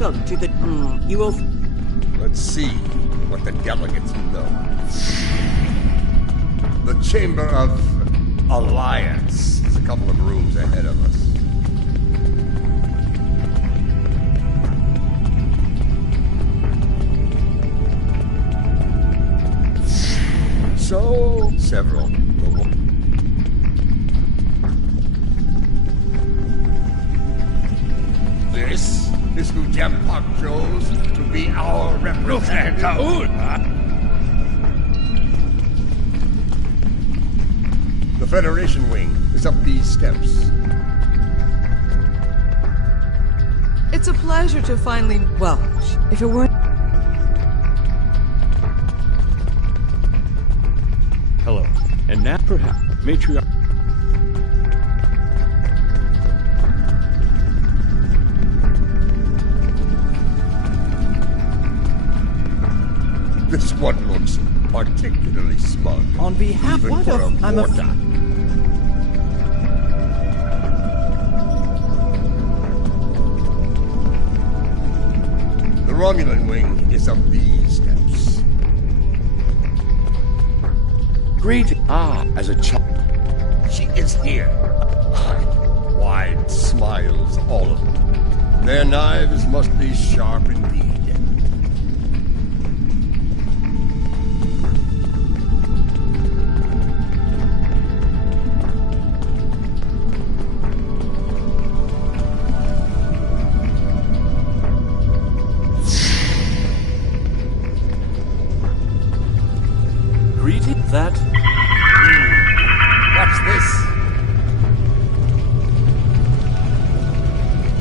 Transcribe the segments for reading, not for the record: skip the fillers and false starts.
welcome to the... you will... Let's see what the delegates know. The Chamber of Alliance is a couple of rooms ahead of us. So, several. This is who Jampak chose to be our representative. The Federation wing is up these steps. It's a pleasure to finally... Well, if it weren't... Hello. And now, perhaps, matriarch... This one looks particularly smug. On behalf Even what for of... a I'm a... Vorta. The Romulan wing is up these steps. Great. As a child. She is here. Wide smiles, all of them. Their knives must be sharp indeed. Greeting that... What's this?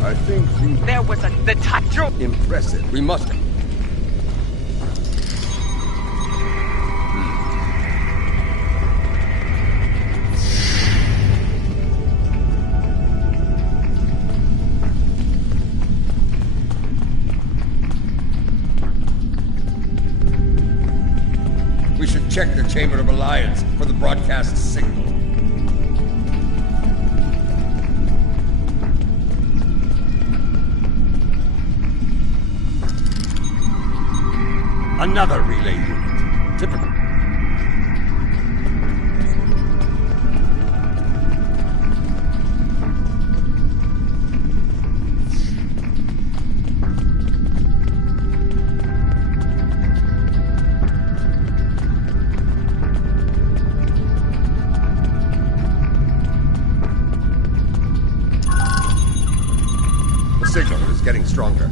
I think you... There was the tattoo. Impressive. We must... We should check the Chamber of Alliance for the broadcast signal. Another relay unit. Typical. The signal is getting stronger.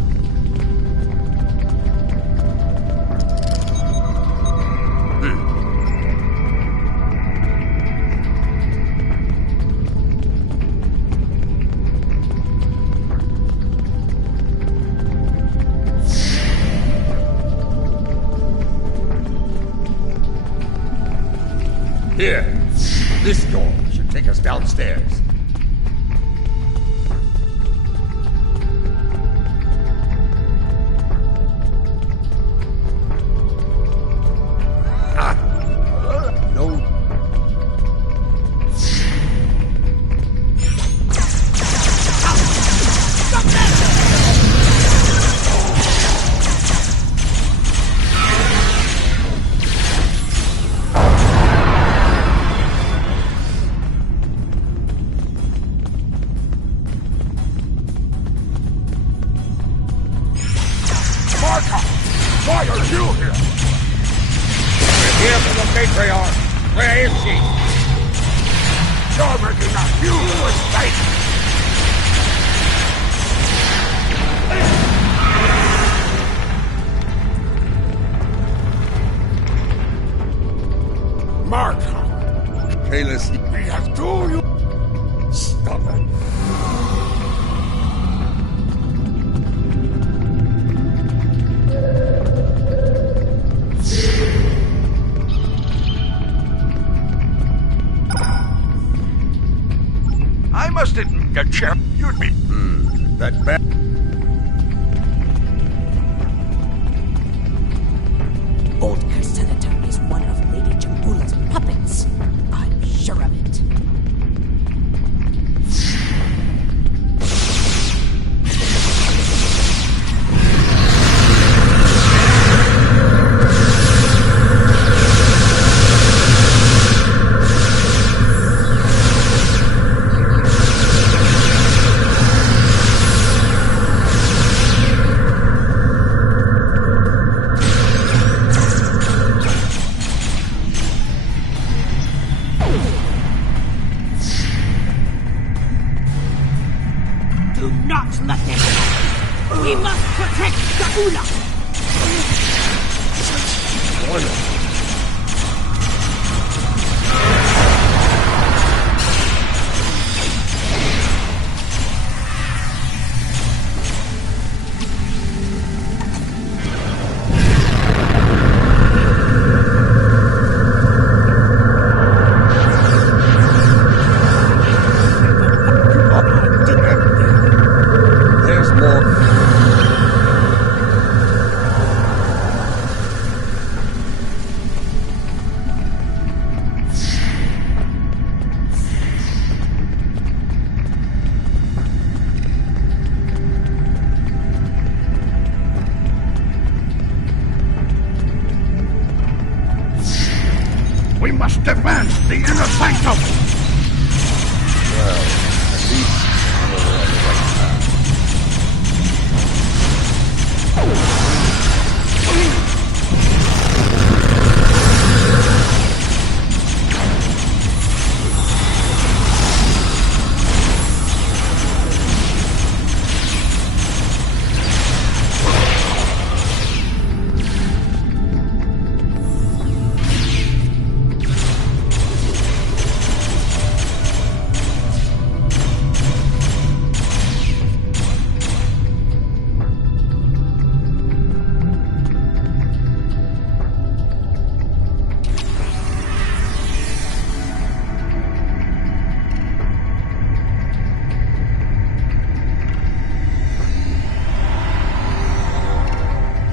Here, this door should take us downstairs. No. Martha! Why are you here? We're here for the matriarch. Where is she? You're making a huge mistake. Martha! Kalis, he has told you. Stop it. I must admit, Champ, you'd be... That bad... Old Carcinator is one of Lady Jambula's puppets. I'm sure of it. Protect Jaula! There's more. We must advance the inner sanctum! Well, at least we're on the right path.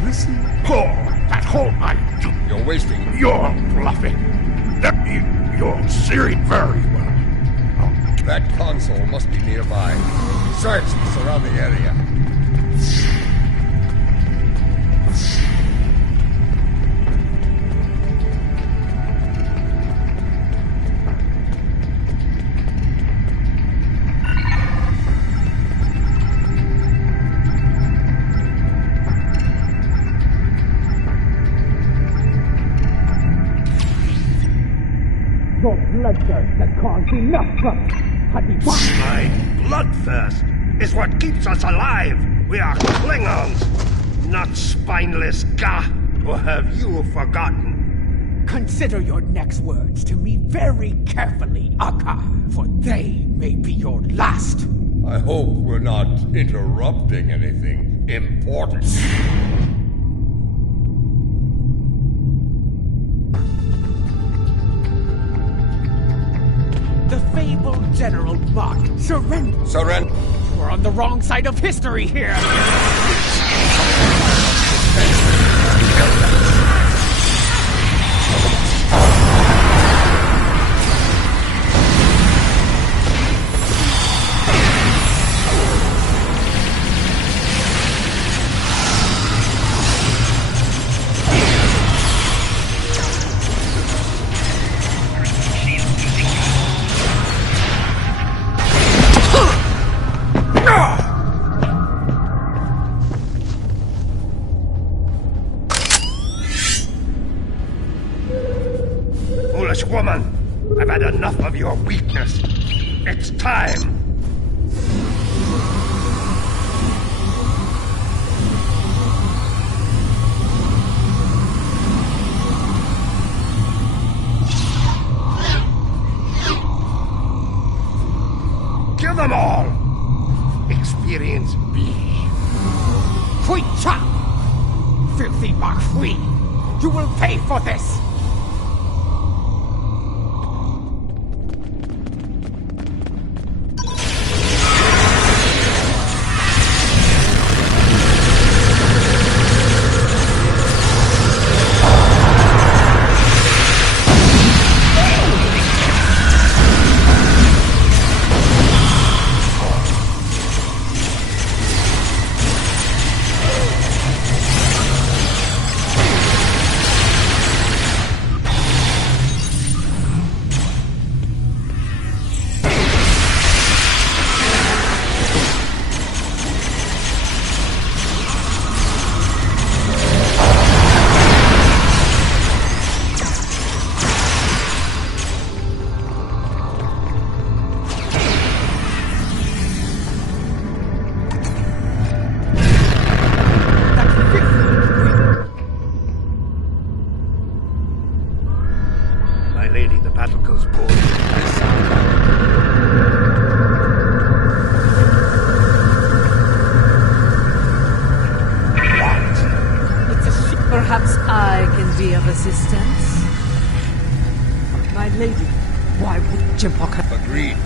Listen. Oh, that whole night. You're wasting. You're bluffing. You're serious. Very well. That console must be nearby. Search the surrounding area. Your bloodthirst has caused enough trouble. My bloodthirst is what keeps us alive. We are Klingons, not spineless Gah. Or have you forgotten? Consider your next words to me very carefully, Akka, for they may be your last. I hope we're not interrupting anything important. The fabled General Martin surrendered. Surrender. We're on the wrong side of history here. Foolish woman, I've had enough of your weakness. It's time. Kill them all! Experience B. Quick chop! Filthy Marquis! You will pay for this! lady, the battle goes poorly. Perhaps I can be of assistance. My lady, why would Jimpok Agreed.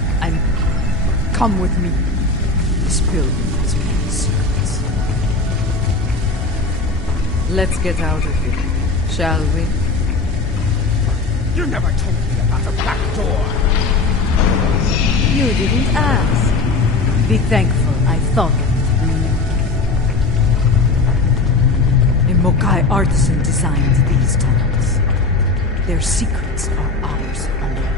Come with me. This building has many secrets. Let's get out of here, shall we? You never told me about the back door. You didn't ask. Be thankful I thought of it. A Mokai artisan designed these tunnels. Their secrets are ours alone.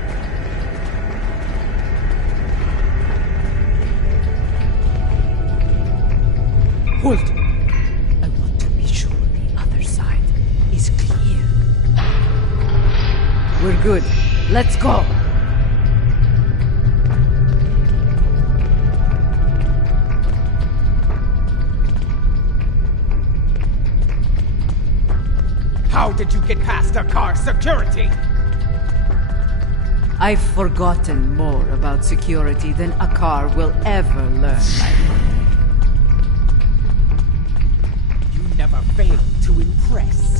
Hold! I want to be sure the other side is clear. We're good. Let's go! How did you get past our car security? I've forgotten more about security than a car will ever learn, my friend. You never failed to impress.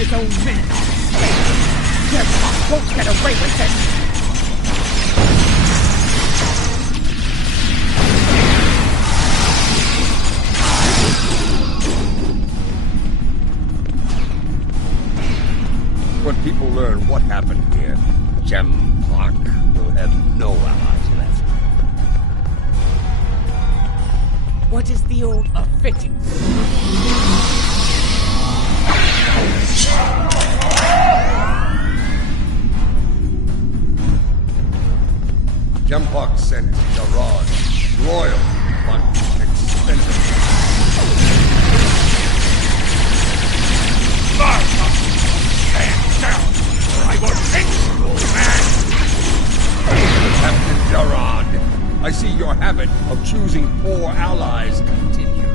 his own men. Deadlock won't get away with this! When people learn what happened here, Gem Park will have no allies left. What is the old fitting? Jempok sent Jarod. Loyal, but expensive. Stand down, or I will fix you, man! Captain Jarod, I see your habit of choosing poor allies continues.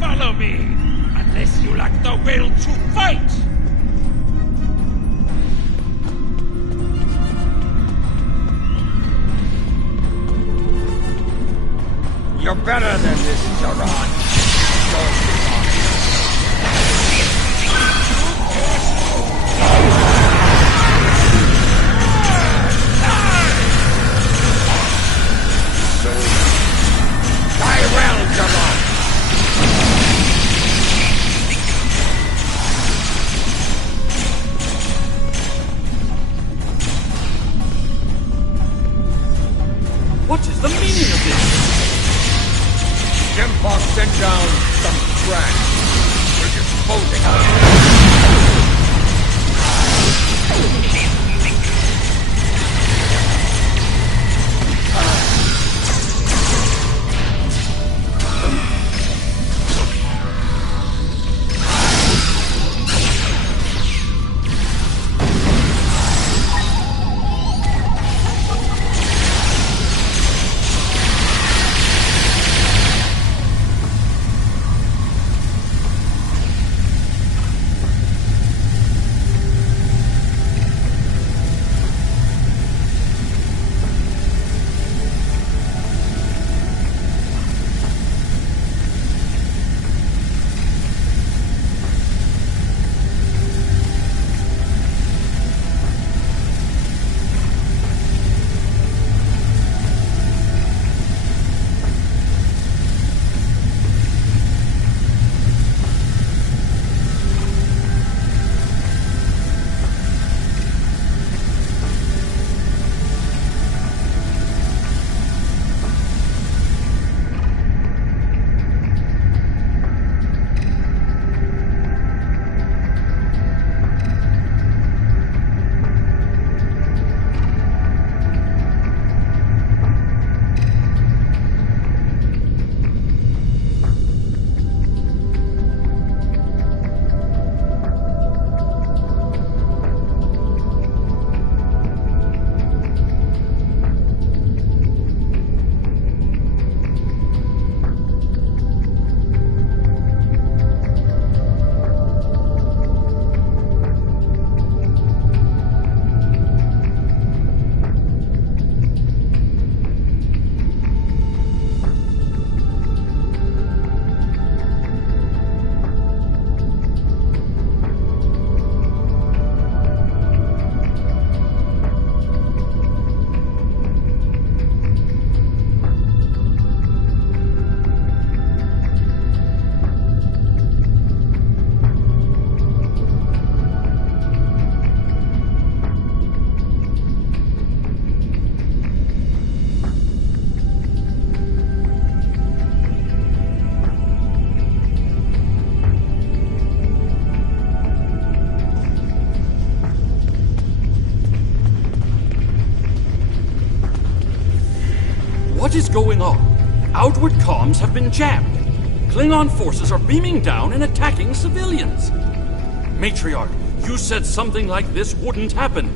Follow me, unless you lack the will to fight! You're better than this, Jarod. Die well, Jarod. What is the meaning of this? Jempok sent down some trash. We're disposing of it. What is going on? Outward comms have been jammed. Klingon forces are beaming down and attacking civilians. Matriarch, you said something like this wouldn't happen.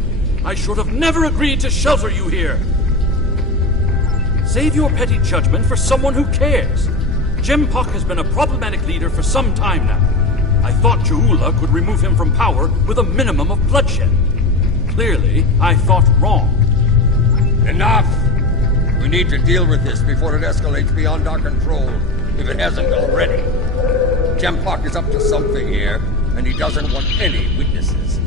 I should have never agreed to shelter you here. Save your petty judgment for someone who cares. Jempok has been a problematic leader for some time now. I thought Ja'ula could remove him from power with a minimum of bloodshed. Clearly, I thought wrong. Enough! We need to deal with this before it escalates beyond our control, if it hasn't already. Jempok is up to something here, and he doesn't want any witnesses.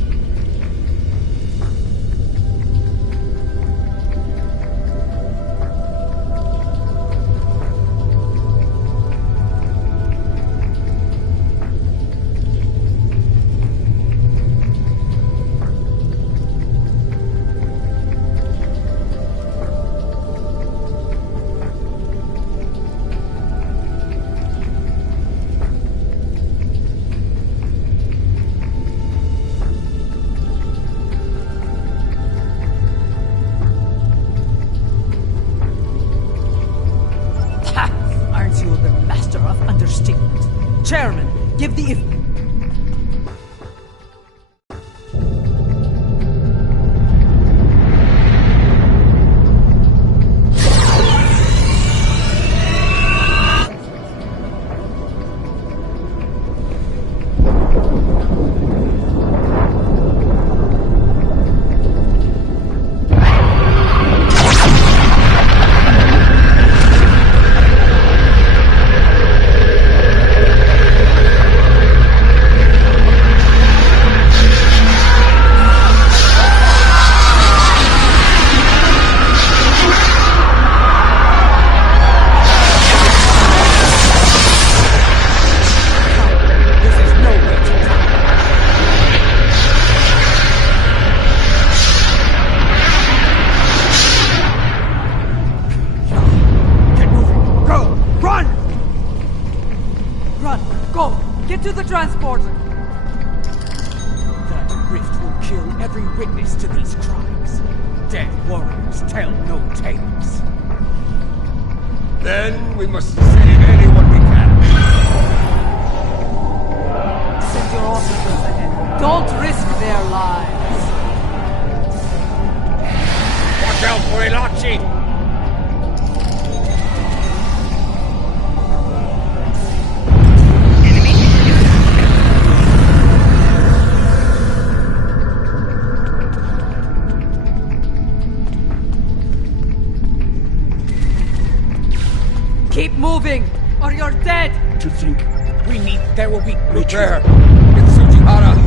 Give the... To the transporter! That rift will kill every witness to these crimes. Dead warriors tell no tales. Then we must save anyone we can. Send your officers ahead. Don't risk their lives. Watch out for Elachi! Keep moving, or you're dead! To think there will be... Look there! It's Tsujihara!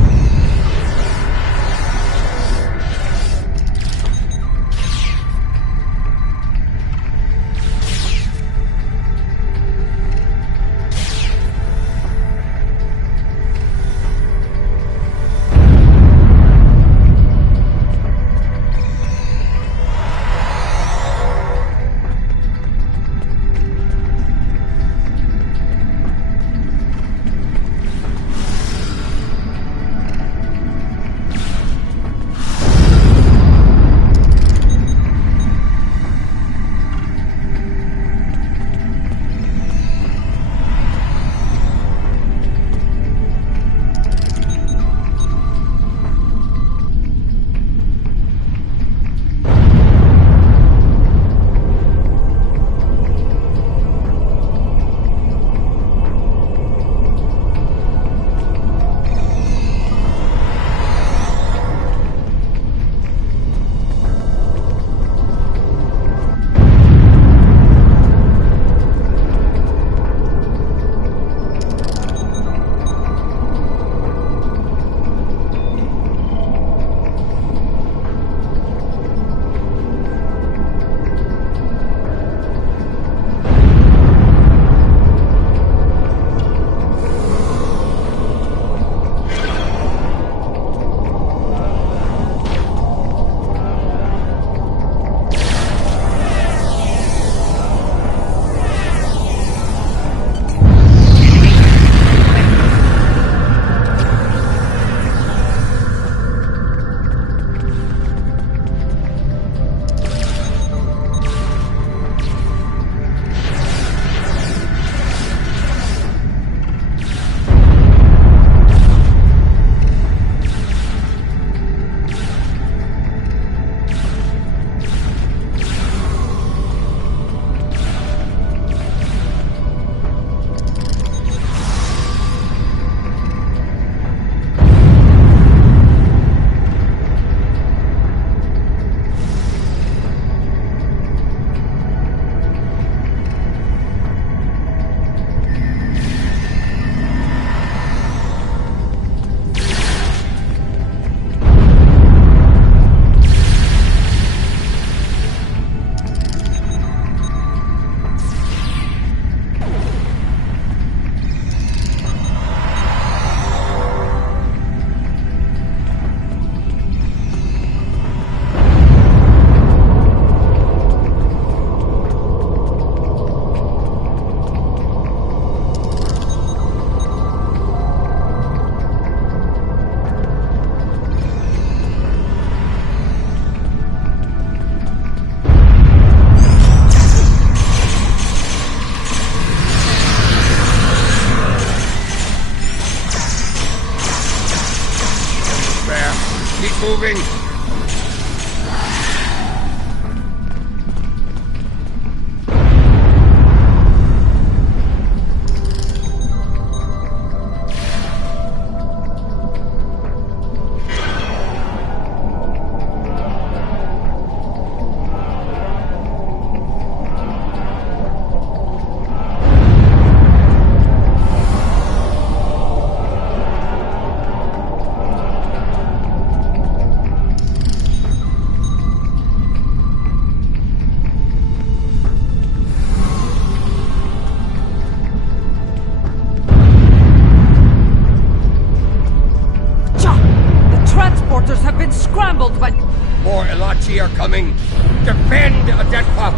Defend a dead pup!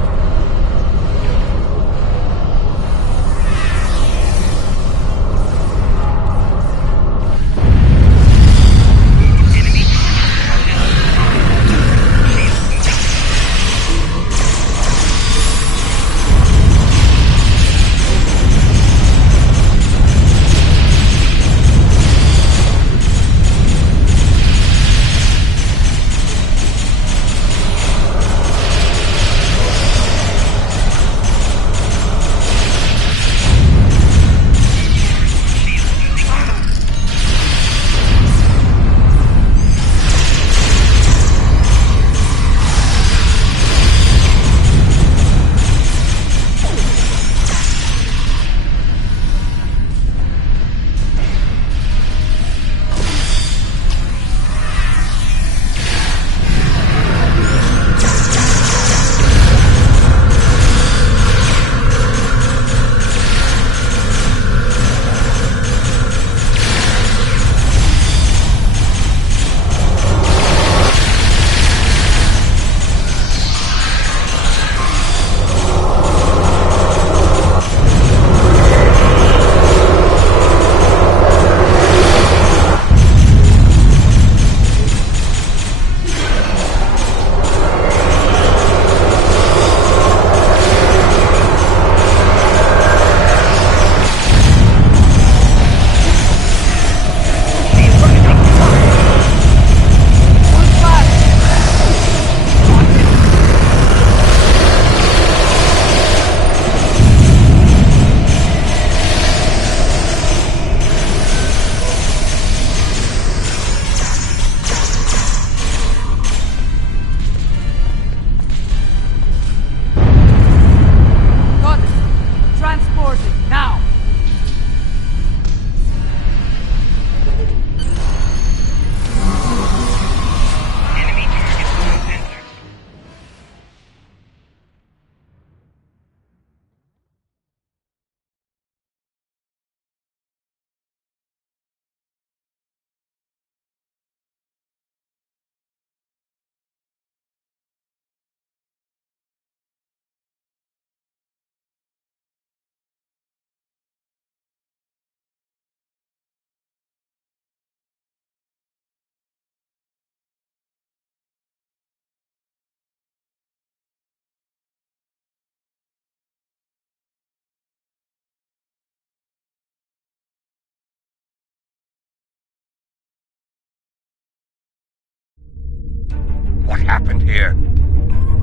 What happened here?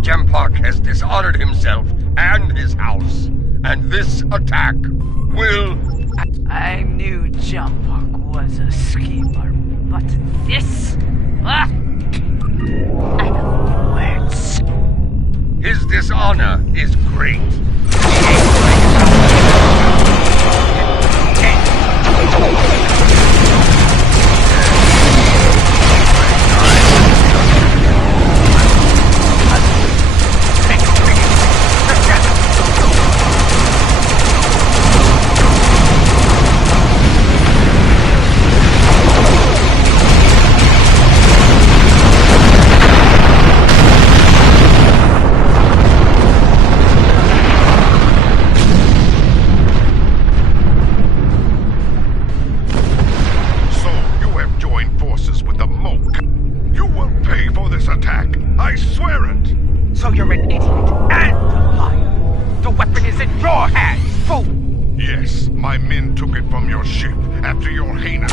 Jempark has dishonored himself and his house, and this attack will... I knew Jumpuck was a schemer, but this... Ah! I have words. His dishonor is great. So you're an idiot and a liar. The weapon is in your hands, fool! Yes, my men took it from your ship after your heinous...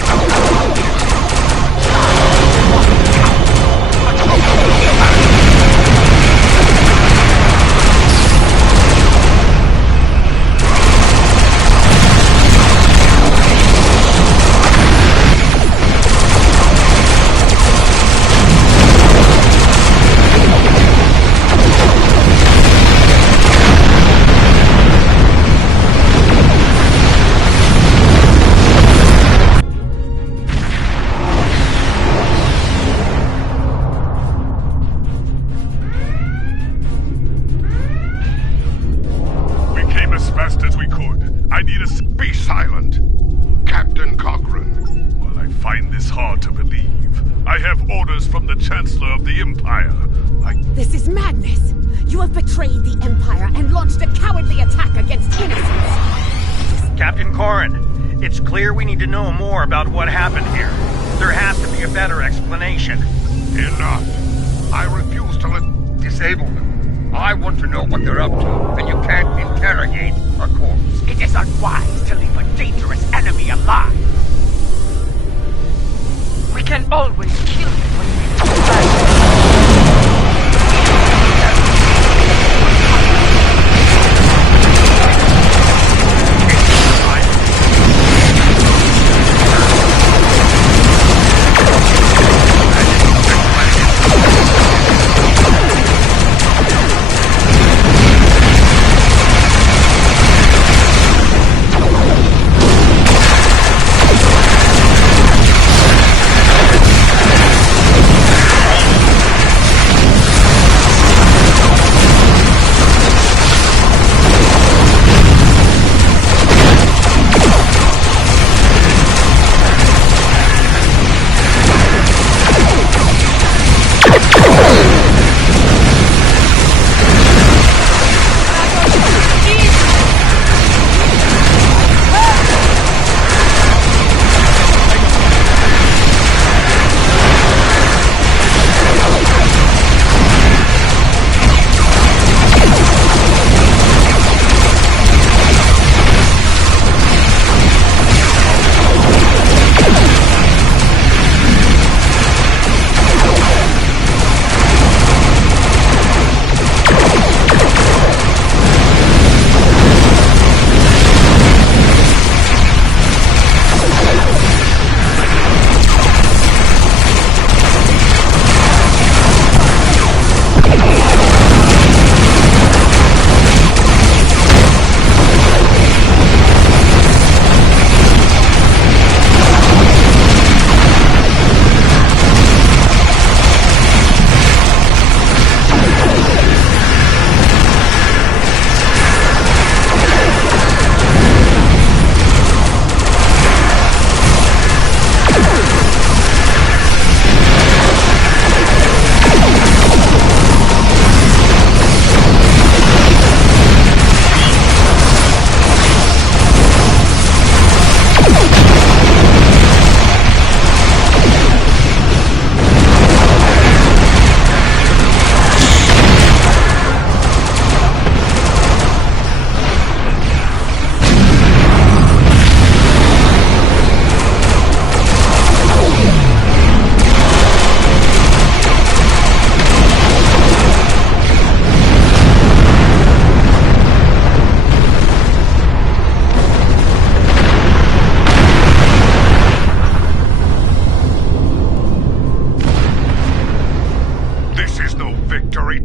Be silent! Captain Cochrane, while I find this hard to believe, I have orders from the Chancellor of the Empire. This is madness! You have betrayed the Empire and launched a cowardly attack against innocents! Captain Corrin, it's clear we need to know more about what happened here. There has to be a better explanation. Enough. I refuse to let... Disable them. I want to know what they're up to, and you can't interrogate a corpse. It is unwise to leave a dangerous enemy alive. We can always kill him when we come back.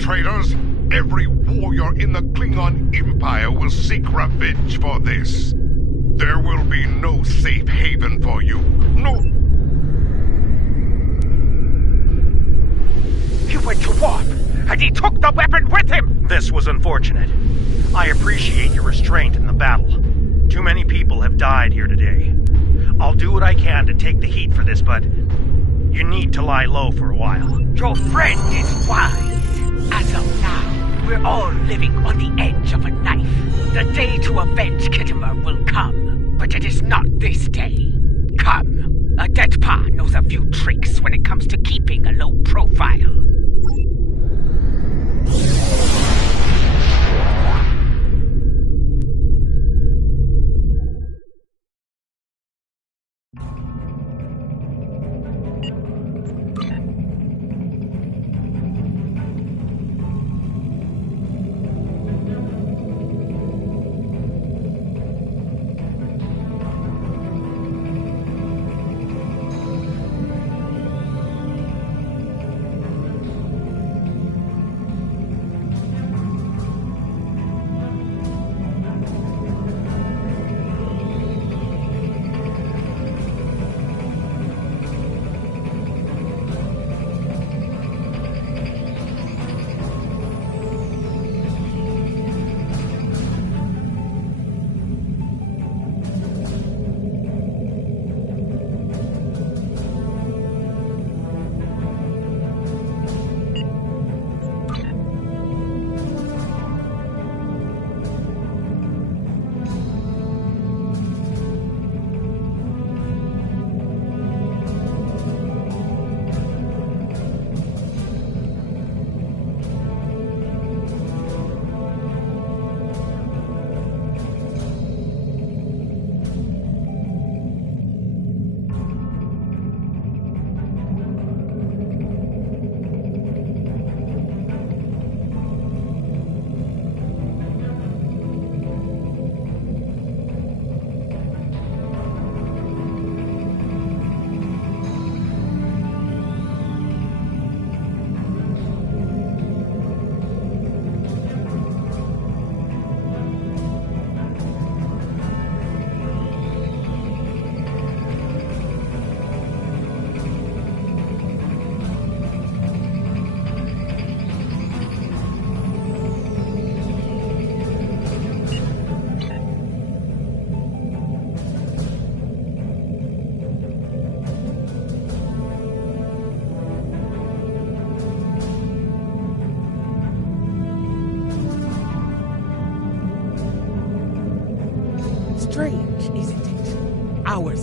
traitors! Every warrior in the Klingon Empire will seek revenge for this. There will be no safe haven for you. No... He went to warp, and he took the weapon with him! This was unfortunate. I appreciate your restraint in the battle. Too many people have died here today. I'll do what I can to take the heat for this, but you need to lie low for a while. Your friend is wise. As of now, we're all living on the edge of a knife. The day to avenge Kittimer will come, but it is not this day. Come. A dead pa knows a few tricks when it comes to keeping a low profile.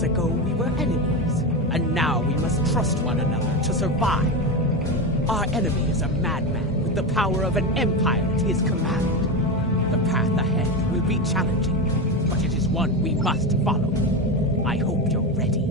ago, we were enemies, and now we must trust one another to survive. Our enemy is a madman with the power of an empire at his command. The path ahead will be challenging, but it is one we must follow. I hope you're ready.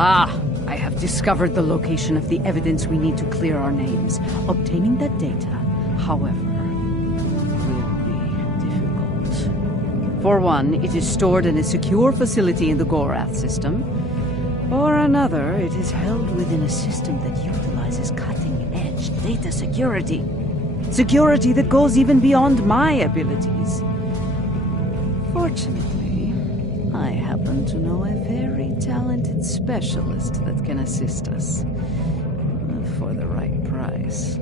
I have discovered the location of the evidence we need to clear our names. Obtaining that data, however, will be difficult. For one, it is stored in a secure facility in the Gorath system. For another, it is held within a system that utilizes cutting-edge data security. Security that goes even beyond my abilities. Fortunately, I happen to know a very talented specialist that can assist us. For the right price.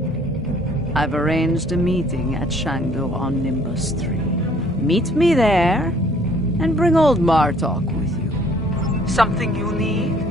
I've arranged a meeting at Shangdo on Nimbus 3. Meet me there, and bring old Martok with you. Something you need?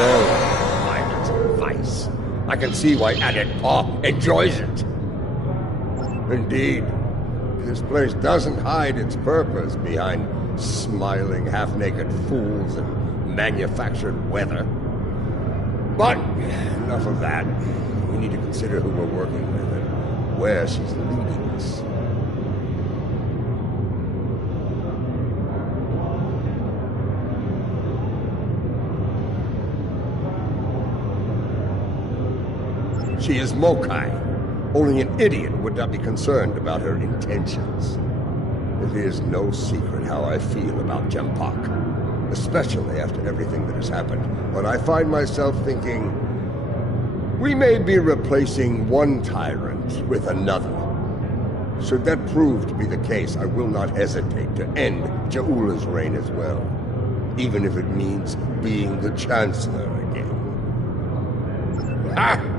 smell violence and vice. I can see why Added Paw enjoys it. Indeed, this place doesn't hide its purpose behind smiling, half-naked fools and manufactured weather. But enough of that. We need to consider who we're working with and where she's leading us. She is Mokai. Only an idiot would not be concerned about her intentions. It is no secret how I feel about Jempak, especially after everything that has happened. But I find myself thinking, we may be replacing one tyrant with another. Should that prove to be the case, I will not hesitate to end Jaula's reign as well, even if it means being the Chancellor again. Ha!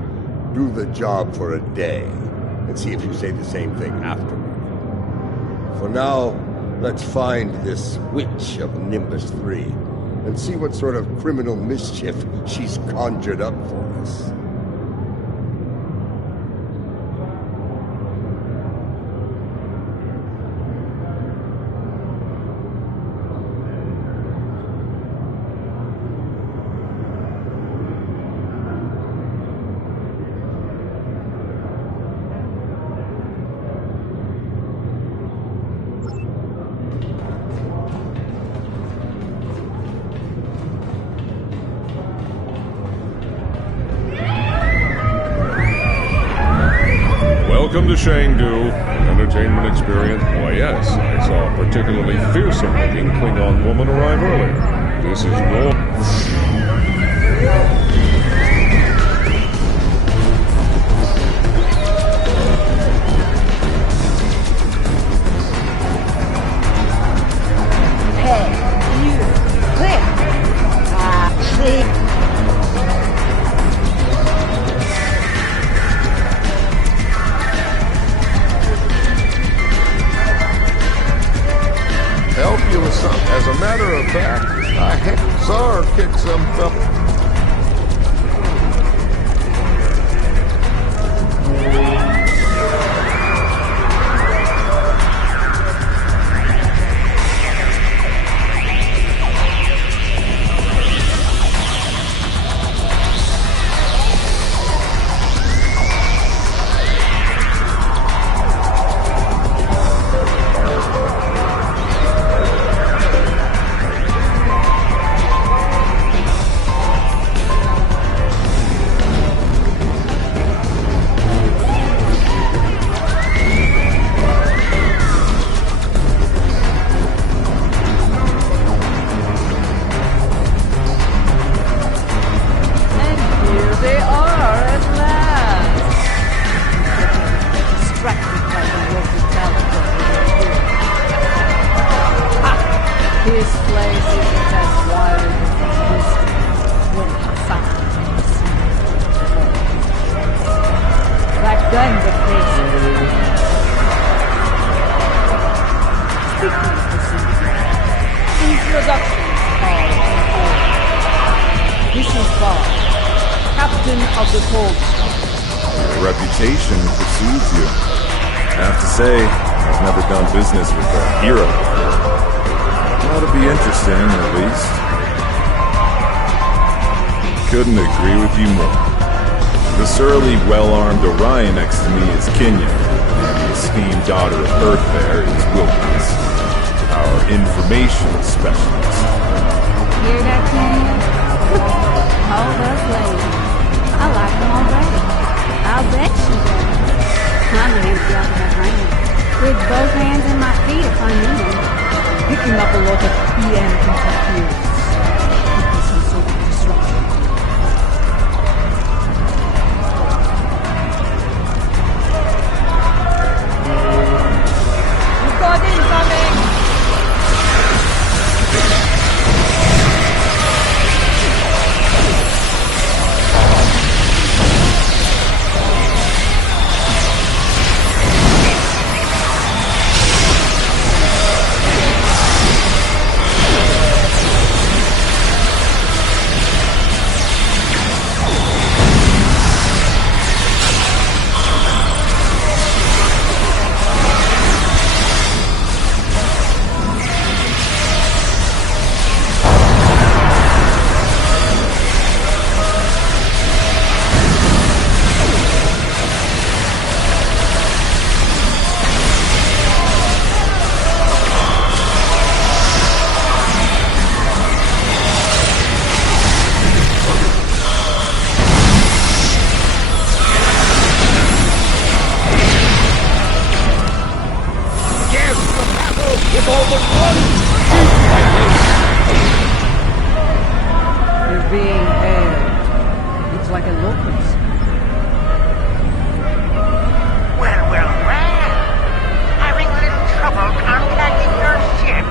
Do the job for a day, and see if you say the same thing afterward. For now, let's find this witch of Nimbus 3, and see what sort of criminal mischief she's conjured up for us. Welcome to Shangdu. Entertainment experience? Why, yes. I saw a particularly fearsome-looking Klingon woman arrive earlier. This is no... As a matter of fact, I saw her kick some thumb. Reputation precedes you. I have to say, I've never done business with a hero before. That'll be interesting, at least. Couldn't agree with you more. The surly, well-armed Orion next to me is Kenya, and the esteemed daughter of Earth there is Wilkins, our information specialist. Hear that, Kenya? Hold us lady. I like them already. I'll bet she does. I'm handy out of my brain. With both hands and my feet if I need them. Picking up a lot of EM interference. Could be some sort of disruption. We've got incoming! being held. Looks like a locust. Well. Having a little trouble contacting your ship.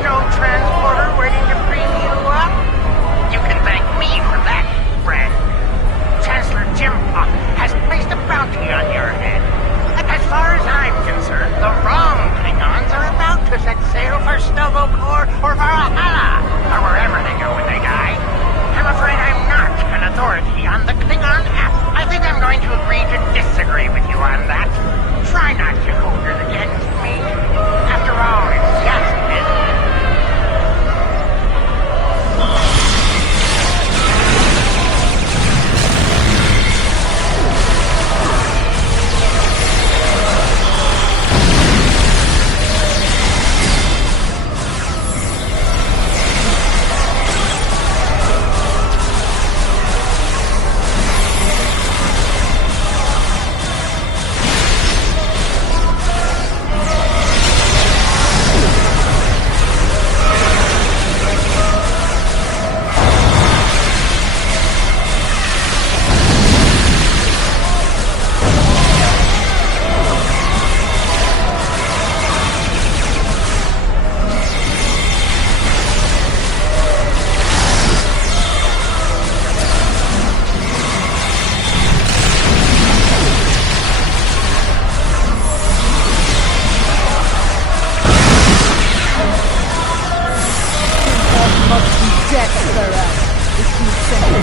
No transporter waiting to bring you up? You can thank me for that, friend. Chancellor Jimpock has placed a bounty on your head. As far as I'm concerned, the wrong Klingons are about to set sail for Stovokor or Valhalla, or wherever they go when they die. I'm afraid I'm not an authority on the Klingon app. I think I'm going to agree to disagree with you on that. Try not to hold it against me. After all, it's just business.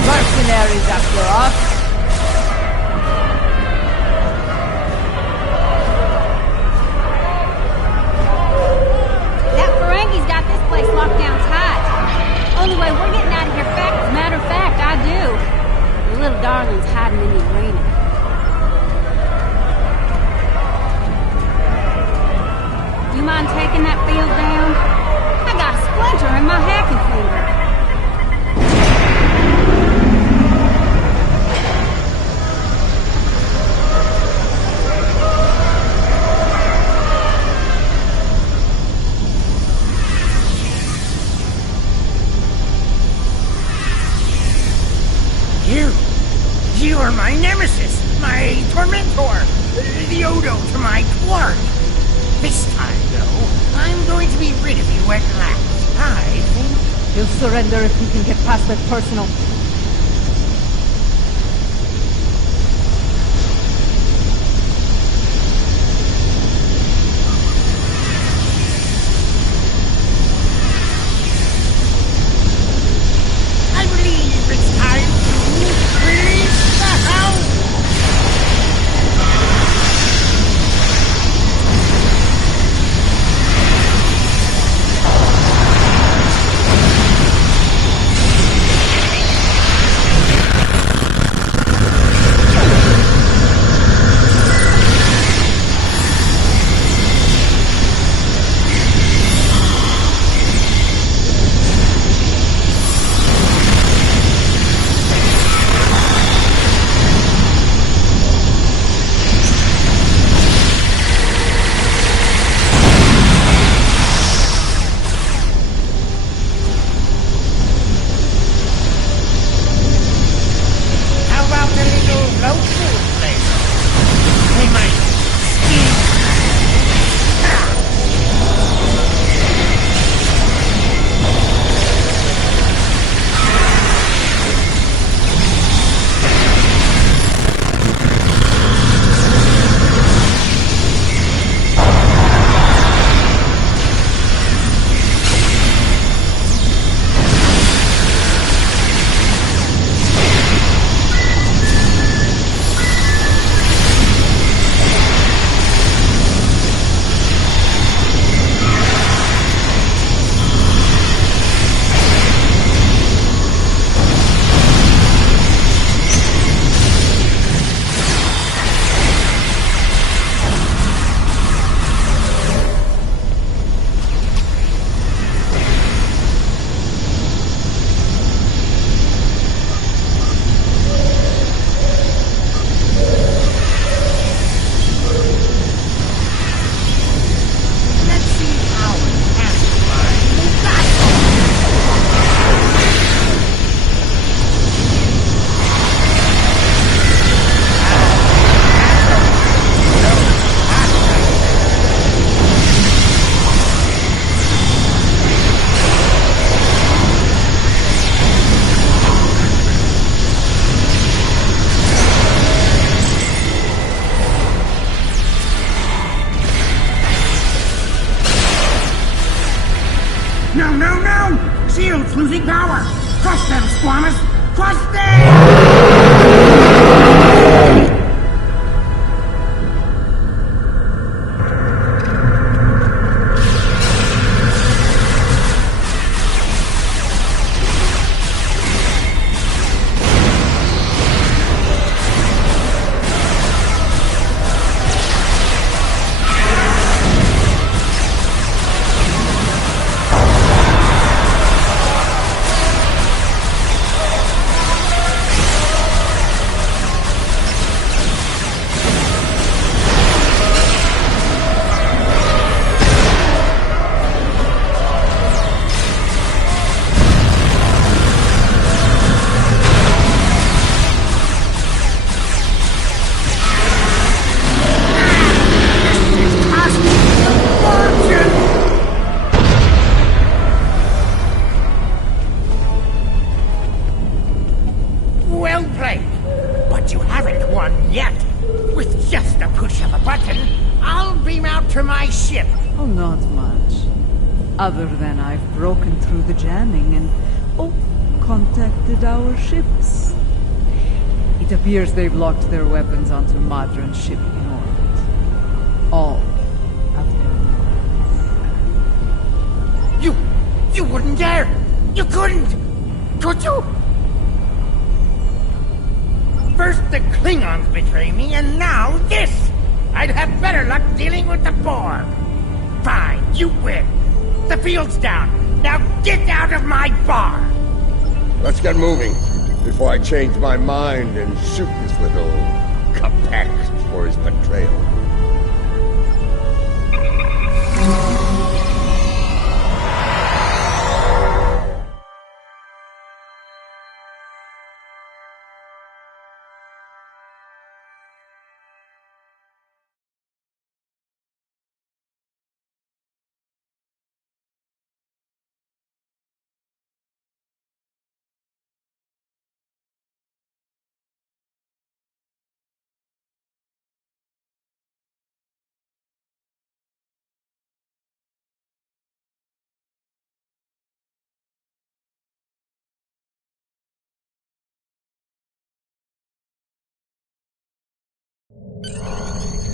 Mercenaries after us. That Ferengi's got this place locked down tight. Only way we're getting out of here fast. As a matter of fact, I do. The little darling's hiding in the arena. Do you mind taking that field down? I got a splinter in my hacking finger. You are my nemesis, my tormentor, the Odo to my Quark. This time, though, I'm going to be rid of you at last. I think He'll surrender if we can get past that personal. want us crusty! Well played, but you haven't won yet. With just a push of a button, I'll beam out to my ship. Oh, not much. Other than I've broken through the jamming and, contacted our ships. It appears they've locked their weapons onto modern ship in orbit. All of their weapons. You wouldn't dare! You couldn't! Could you? First the Klingons betray me, and now this! I'd have better luck dealing with the Borg. Fine, you win. The field's down. Now get out of my bar! Let's get moving before I change my mind and shoot this little Capex for his betrayal.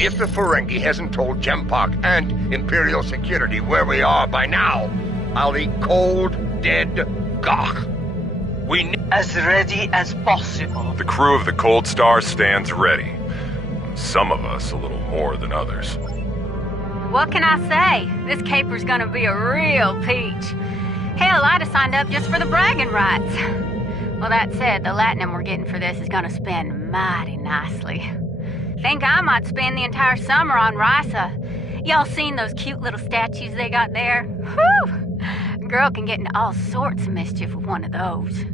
If the Ferengi hasn't told Jempak and Imperial Security where we are by now, I'll eat cold, dead gagh. We as ready as possible. The crew of the Cold Star stands ready. Some of us a little more than others. What can I say? This caper's gonna be a real peach. Hell, I'd have signed up just for the bragging rights. Well, that said, the latinum we're getting for this is gonna spend mighty nicely. Think I might spend the entire summer on Risa. Y'all seen those cute little statues they got there? Whew! Girl can get into all sorts of mischief with one of those.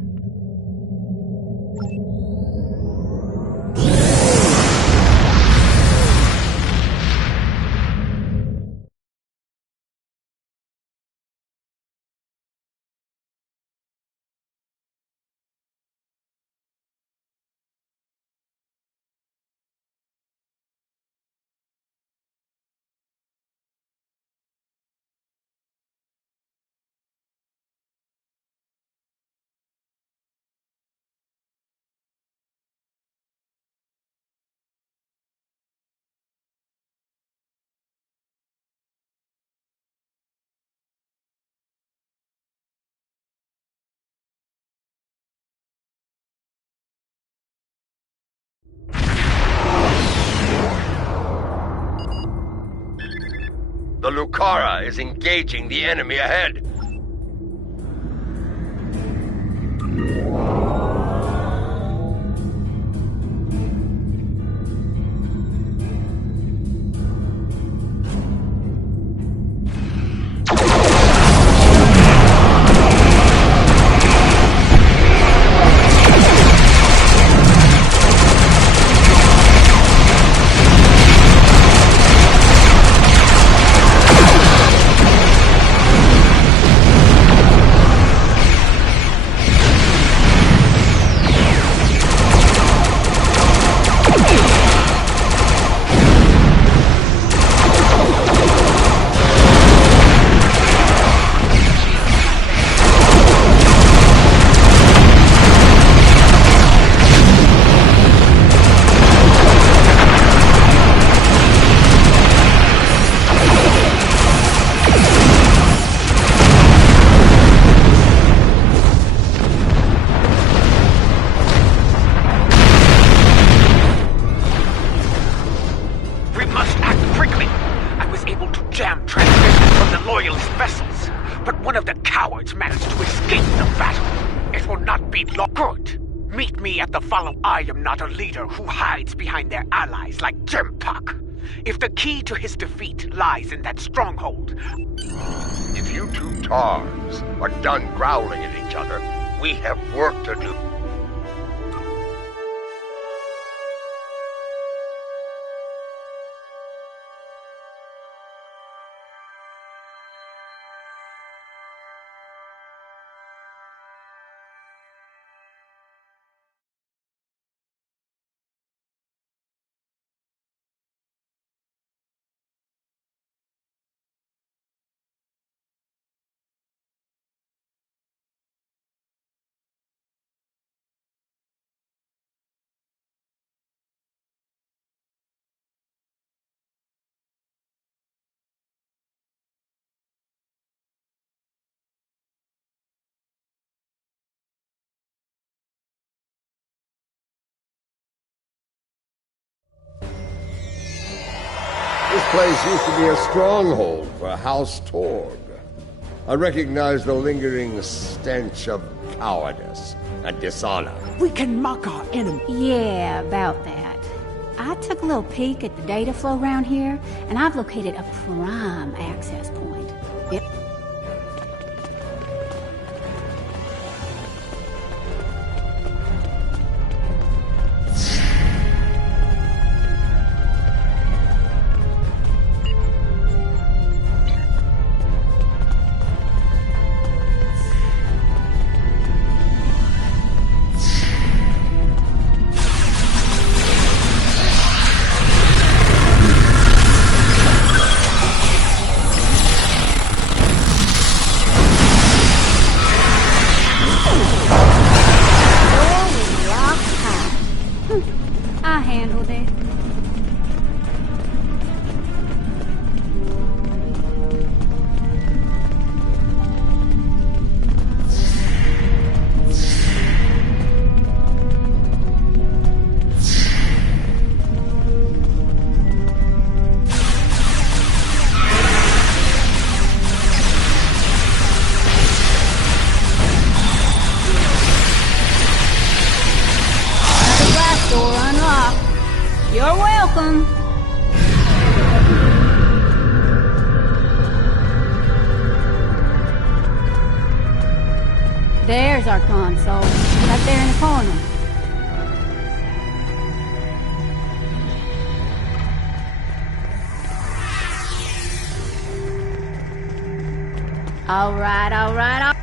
The Lucara is engaging the enemy ahead. cowards manage to escape the battle, it will not be long. Good. Meet me at the follow. I am not a leader who hides behind their allies like Jempak. If the key to his defeat lies in that stronghold... If you two tars are done growling at each other, we have work to do. This place used to be a stronghold for House Torg. I recognize the lingering stench of cowardice and dishonor. We can mock our enemy. Yeah, about that. I took a little peek at the data flow around here, and I've located a prime access point. It I handled it. Door unlocked. You're welcome. There's our console, right there in the corner. All right, all right, all right.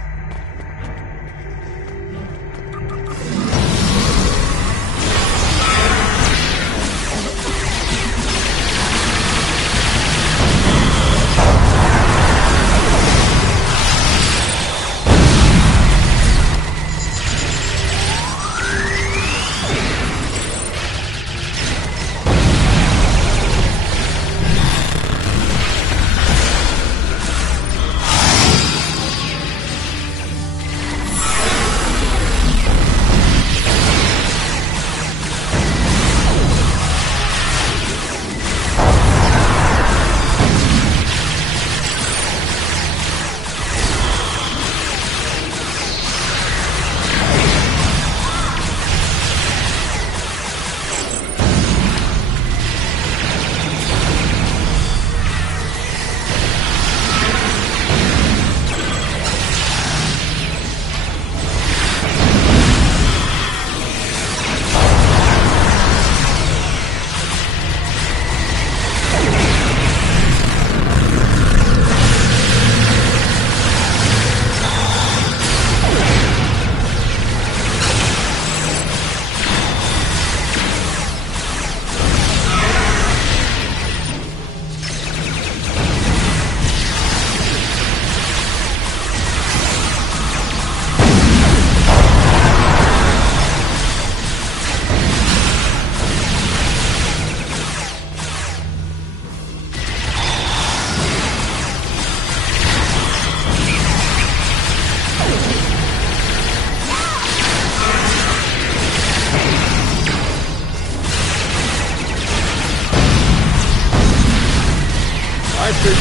I think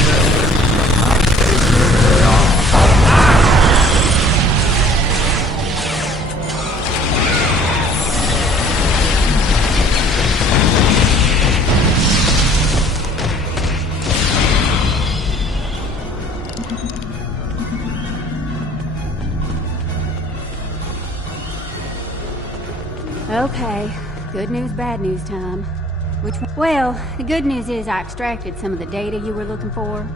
Okay, good news, bad news time. Which one? Well, the good news is I extracted some of the data you were looking for.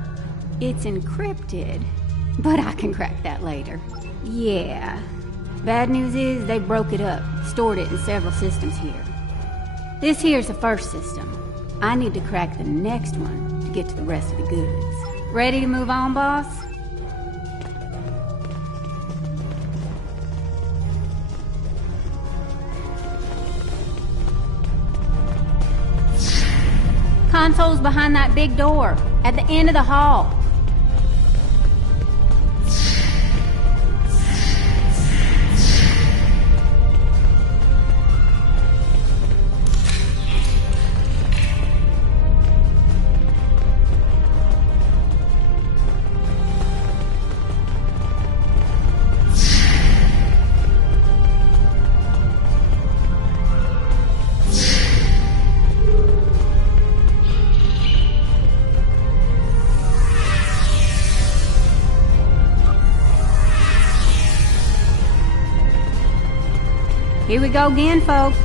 It's encrypted, but I can crack that later. Yeah. Bad news is they broke it up, stored it in several systems here. This here's the first system. I need to crack the next one to get to the rest of the goods. Ready to move on, boss? Console's behind that big door, at the end of the hall. Here we go again, folks.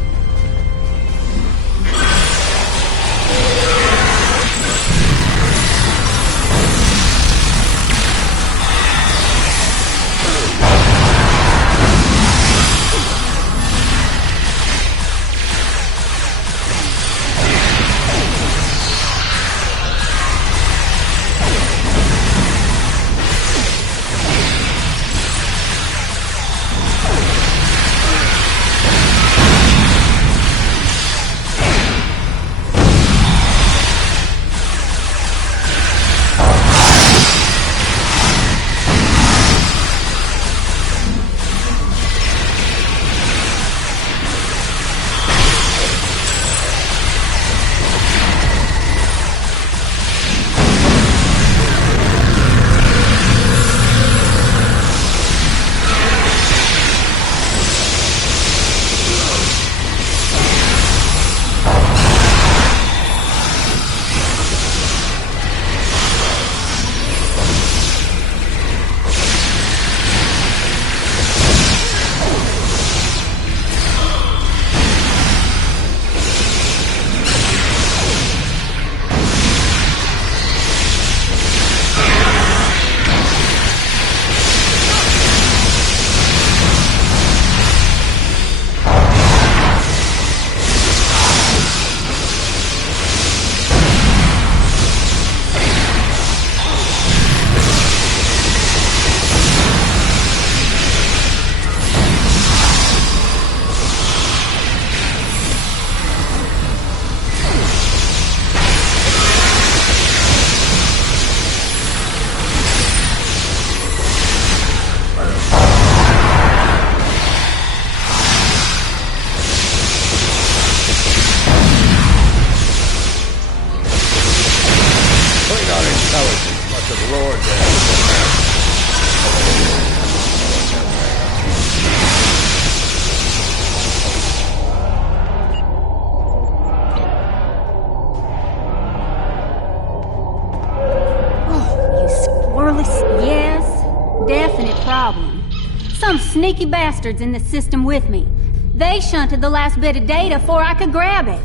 Some sneaky bastards in the system with me. They shunted the last bit of data before I could grab it.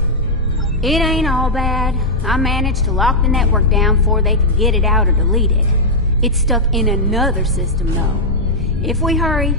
It ain't all bad. I managed to lock the network down before they could get it out or delete it. It's stuck in another system, though. If we hurry...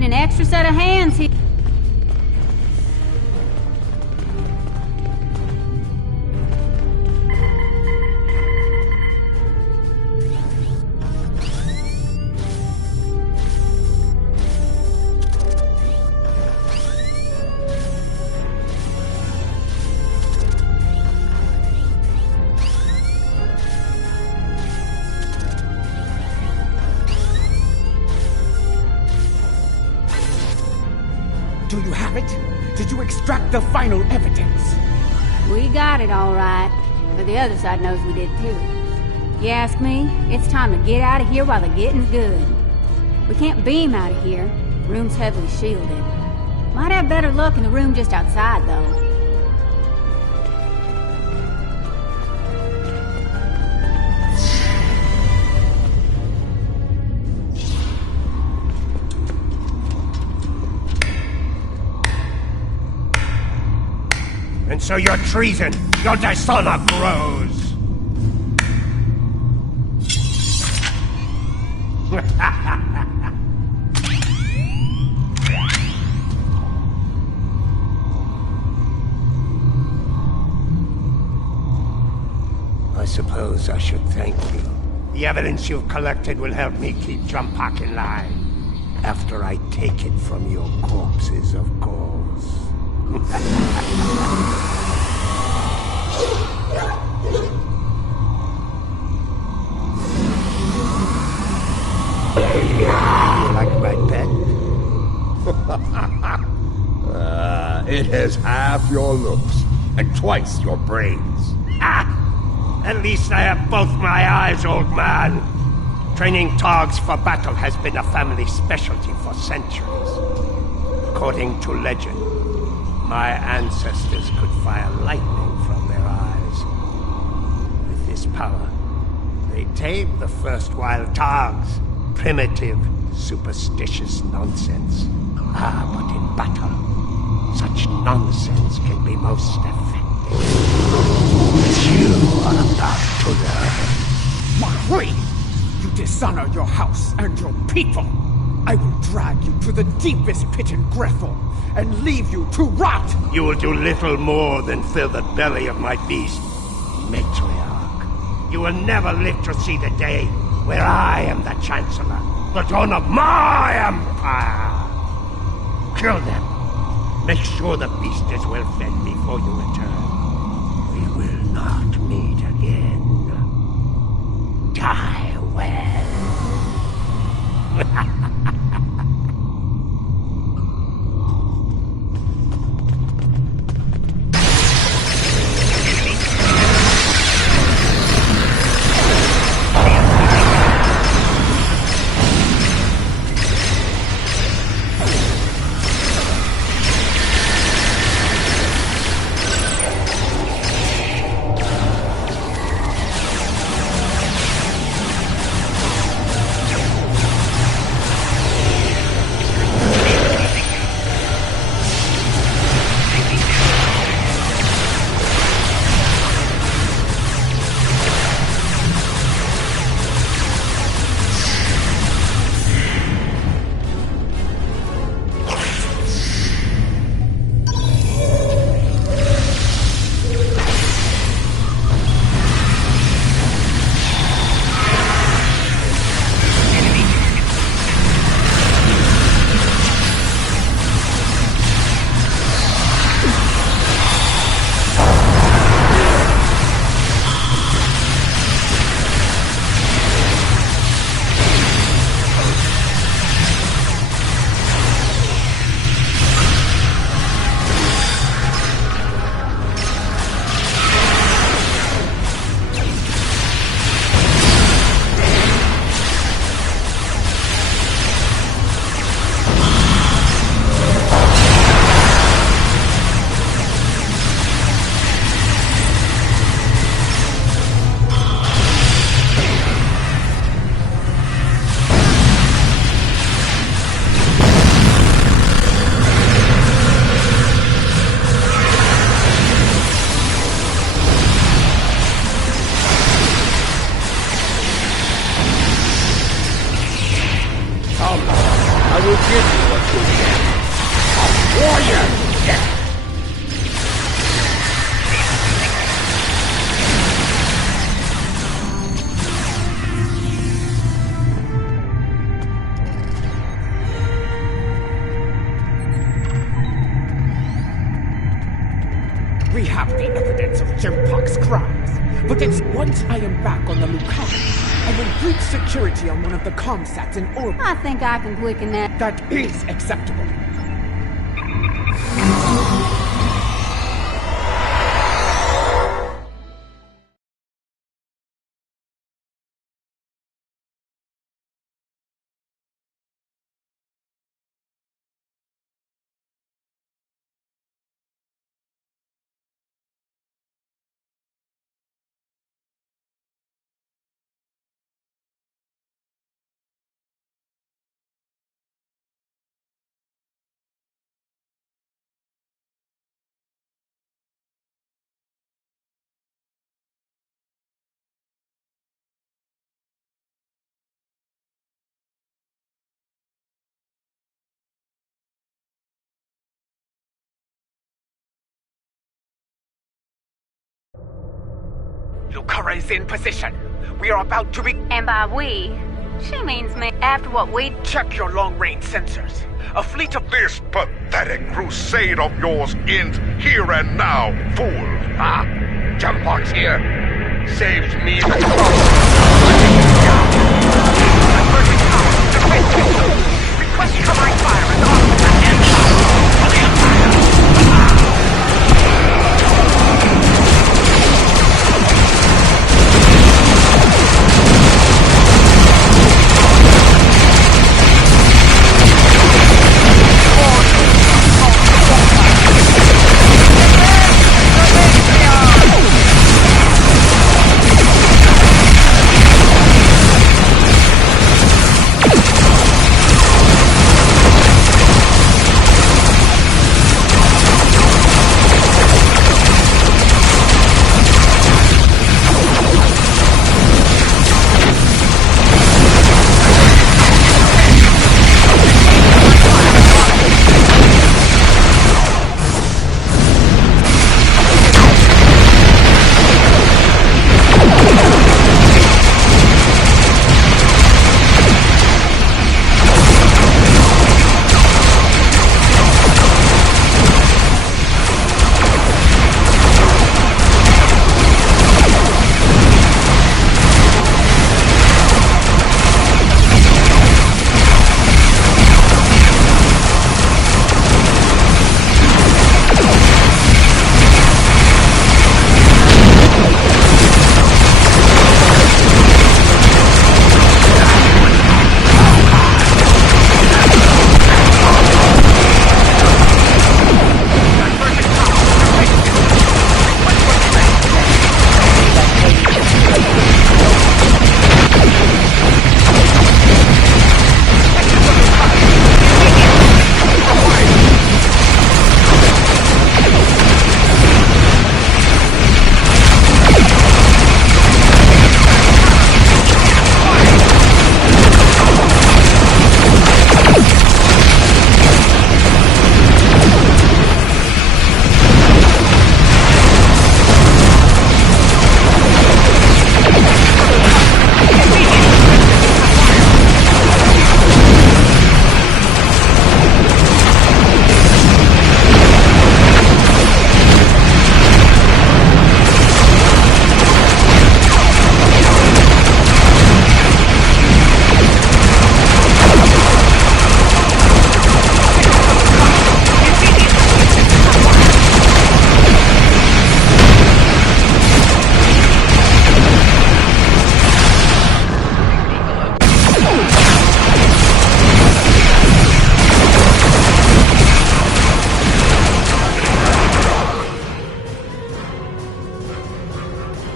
need an extra set of hands here. Do you have it? Did you extract the final evidence? We got it all right, but the other side knows we did too. You ask me, it's time to get out of here while the getting's good. We can't beam out of here. Room's heavily shielded. Might have better luck in the room just outside, though. And so your treason, your dishonor grows. I suppose I should thank you. The evidence you've collected will help me keep Jumpak in line. After I take it from your corpses, of course. You like my pet? It has half your looks and twice your brains. At least I have both my eyes, old man. Training Togs for battle has been a family specialty for centuries. According to legend, my ancestors could fire lightning from their eyes. With this power, they tamed the first wild Togs. Primitive, superstitious nonsense. But in battle, such nonsense can be most effective. You are about to learn. Mahri! You dishonor your house and your people! I will drag you to the deepest pit in Grethel and leave you to rot! You will do little more than fill the belly of my beast, Matriarch. You will never live to see the day where I am the Chancellor, the dawn of my empire. Kill them. Make sure the beast is well fed before you return. We will not meet again. Die well. We have the evidence of Jempok's crimes, but it's once I am back on the Lucan, I will breach security on one of the comsats in orbit. I think I can click in that. That is acceptable. Lucara is in position. We are about to be... And by we, she means me. After what we... Check your long-range sensors. A fleet of... This pathetic crusade of yours ends here and now, fool! Ah, Jempok's here. Saves me the Diverting power to defense system. Request covering fire and arms for the Empire.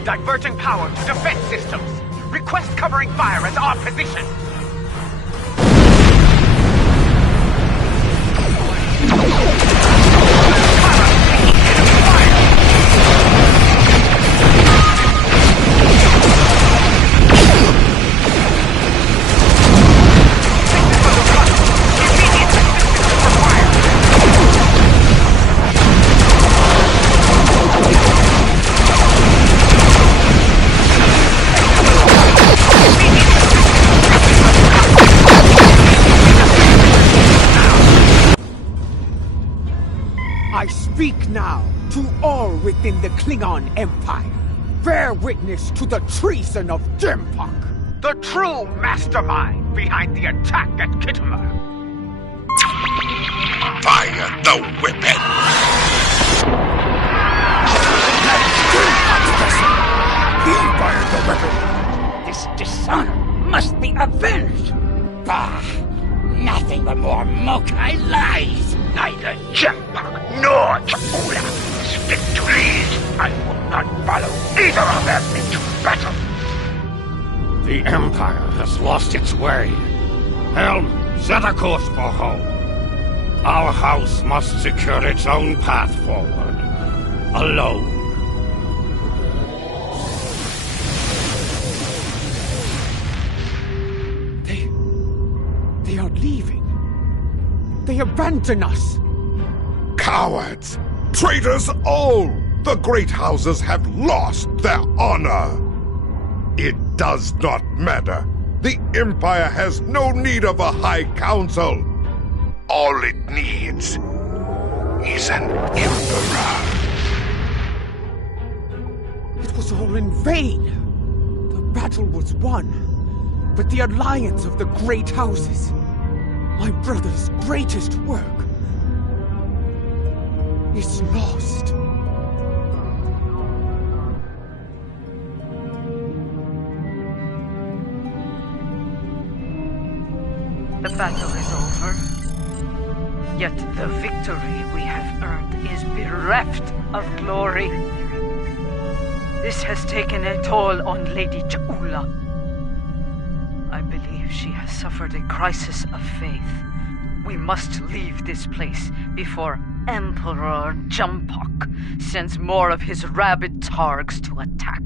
Diverting power to defense systems. Request covering fire as our position. speak now to all within the Klingon Empire. Bear witness to the treason of Jempok, the true mastermind behind the attack at Kittimer. Fire the weapon! He fired the weapon! This dishonor must be avenged! Bah! Nothing but more Mokai lies! Neither Jempok nor Chakula stick to lead. I will not follow either of them into battle. The Empire has lost its way. Helm, set a course for home. Our house must secure its own path forward. Alone. They are leaving. They abandon us. Cowards! Traitors all! The great houses have lost their honor! It does not matter. The Empire has no need of a High Council. All it needs is an Emperor. It was all in vain. The battle was won, but the alliance of the great houses, my brother's greatest work, is lost. The battle is over. Yet the victory we have earned is bereft of glory. This has taken a toll on Lady Ja'ula. I believe she has suffered a crisis of faith. We must leave this place before Emperor Jempok sends more of his rabid targs to attack.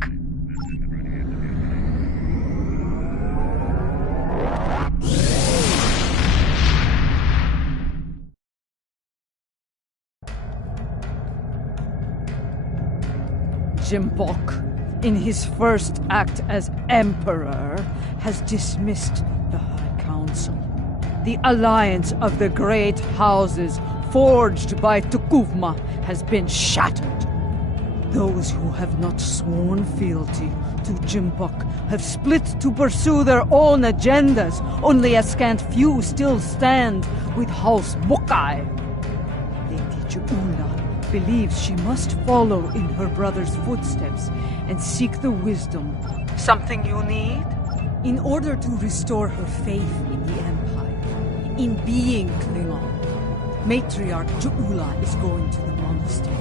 Jempok, in his first act as Emperor, has dismissed the High Council. The alliance of the great houses forged by Tukuvma has been shattered. Those who have not sworn fealty to Jempok have split to pursue their own agendas. Only a scant few still stand with House Mokai. Lady Ja'ula believes she must follow in her brother's footsteps and seek the wisdom. Something you need? In order to restore her faith in the Empire, in being Klingon, Matriarch Ja'ula is going to the monastery.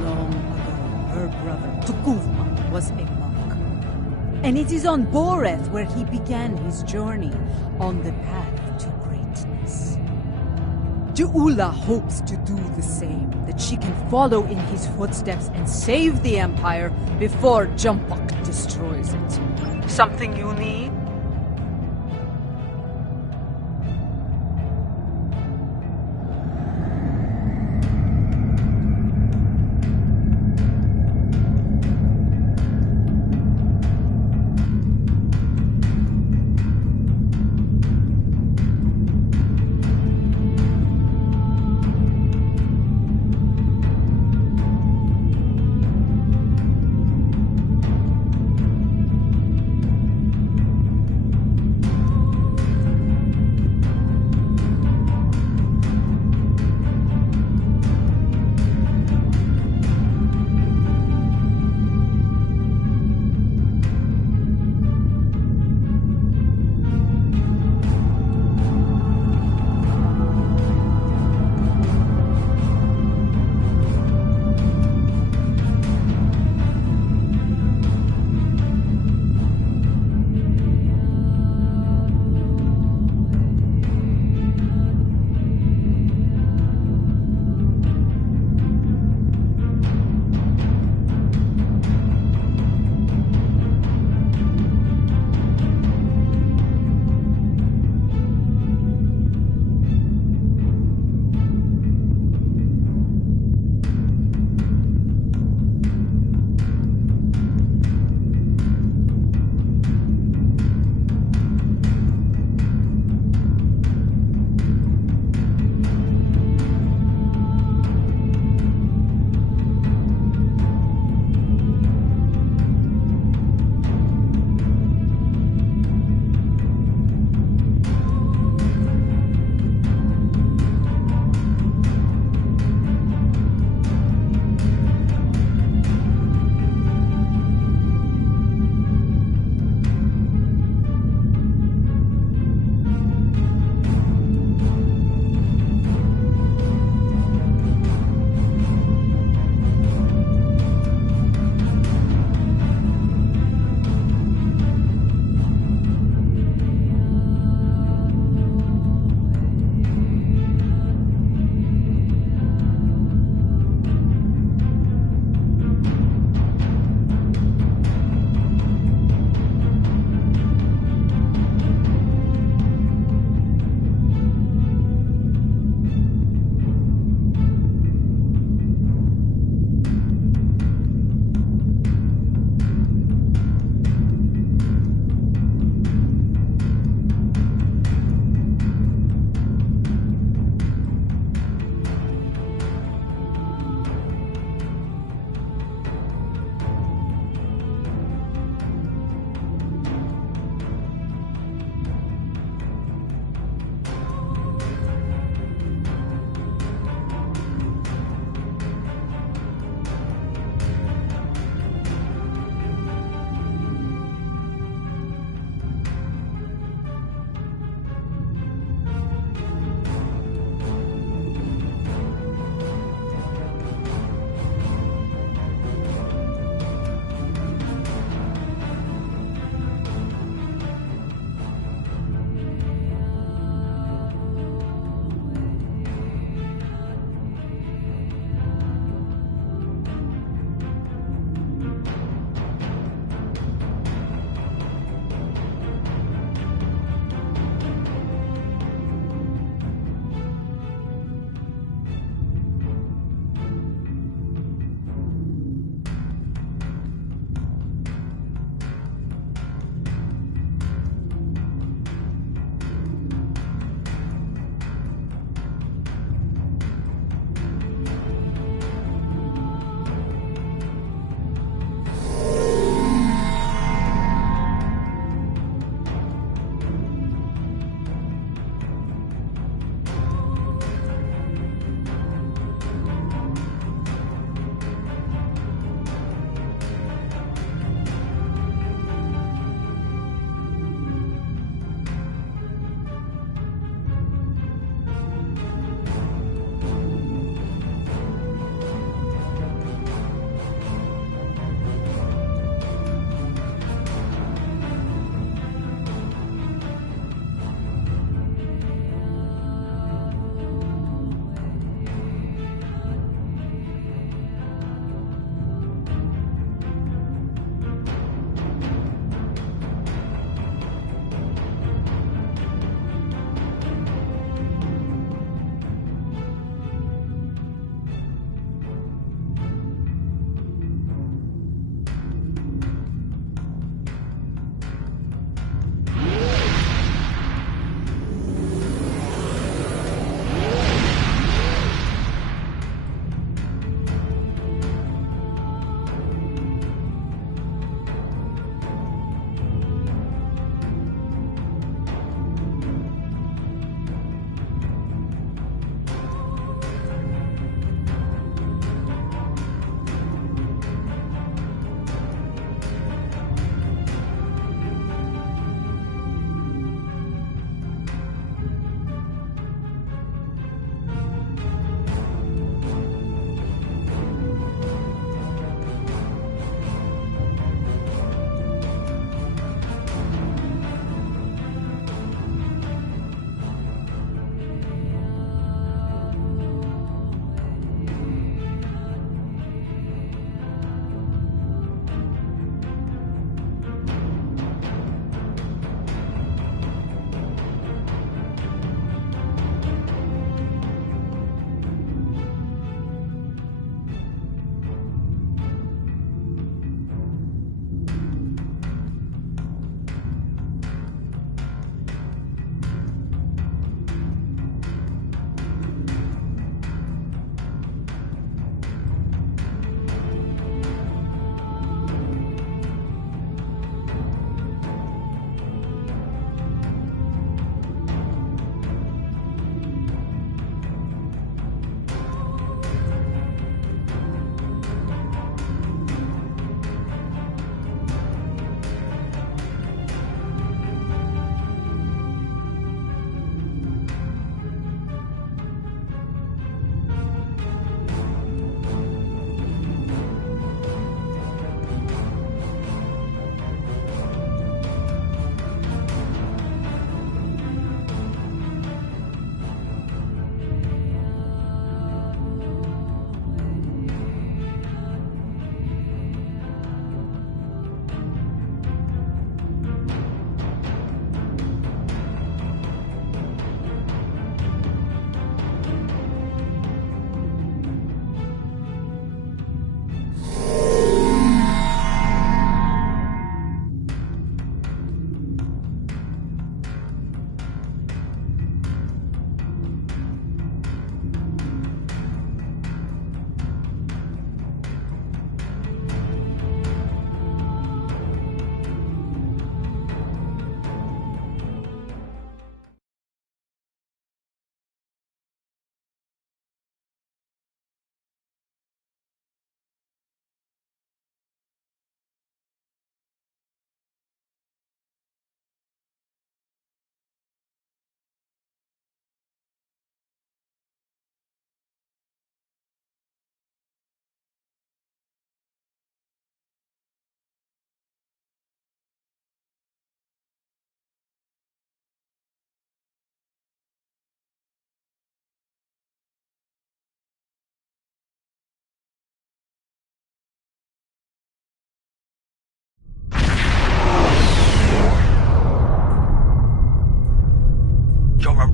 Long ago, her brother Tukuvma was a monk. And it is on Boreth where he began his journey on the path to greatness. Ja'ula hopes to do the same, that she can follow in his footsteps and save the Empire before Jempok destroys it. Something you need?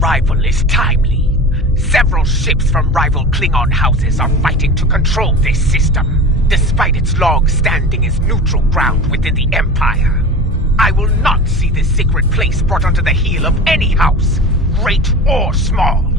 arrival is timely. Several ships from rival Klingon houses are fighting to control this system, despite its long standing as neutral ground within the Empire. I will not see this sacred place brought onto the heel of any house, great or small.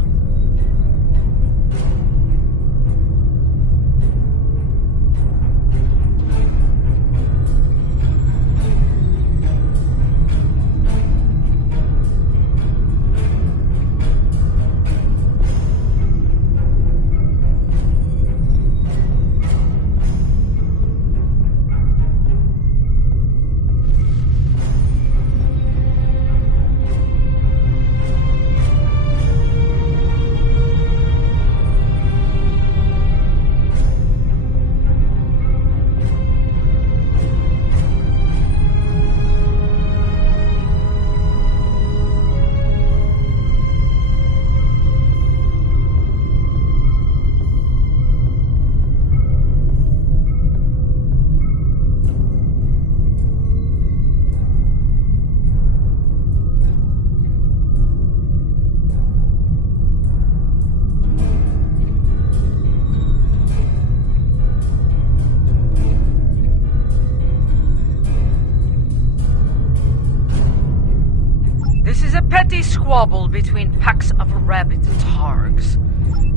This is a petty squabble between packs of rabid targs.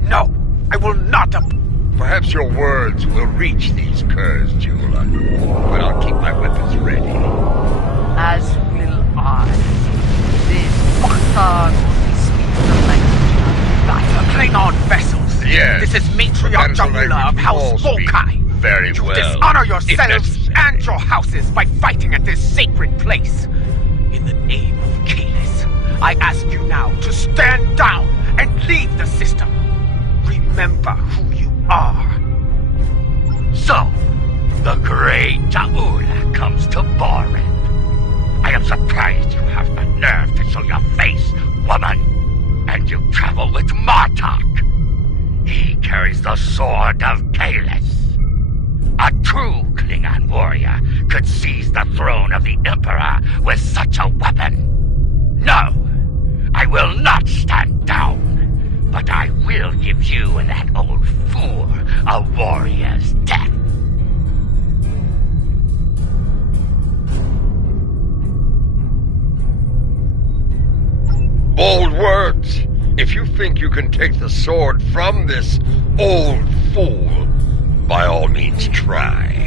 No, I will not. Perhaps your words will reach these curs, jeweler, but I'll keep my weapons ready. As will I. This targ only speaks the language of battle. Klingon vessels. Yes. This is Matriarch Jamula of House Volkai. Very You well. dishonor if yourselves necessary. and your houses by fighting at this sacred place. In the name of Kalis, I ask you now to stand down and leave the system. Remember who you are. So, the great Jaula comes to Borin. I am surprised you have the nerve to show your face, woman. And you travel with Martok. He carries the sword of Kalis. A true Klingon warrior could seize the throne of the Emperor with such a weapon. No, I will not stand down, but I will give you and that old fool a warrior's death. Bold words. If you think you can take the sword from this old fool, by all means try.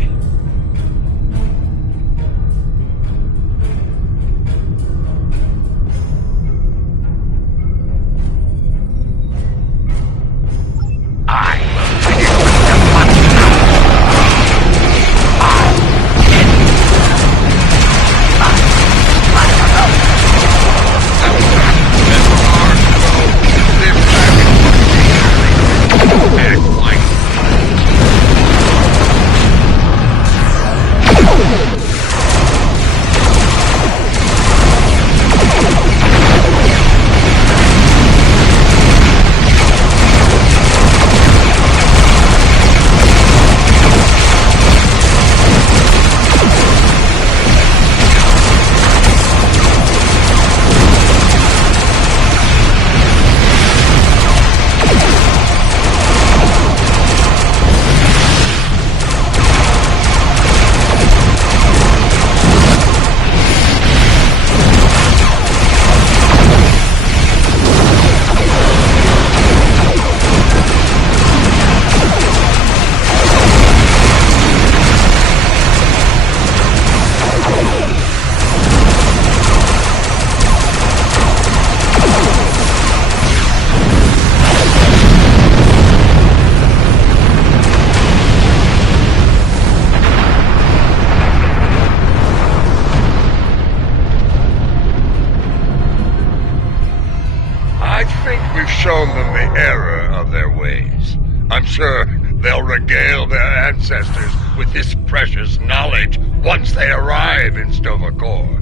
Shown them the error of their ways. I'm sure they'll regale their ancestors with this precious knowledge once they arrive in Stovacor.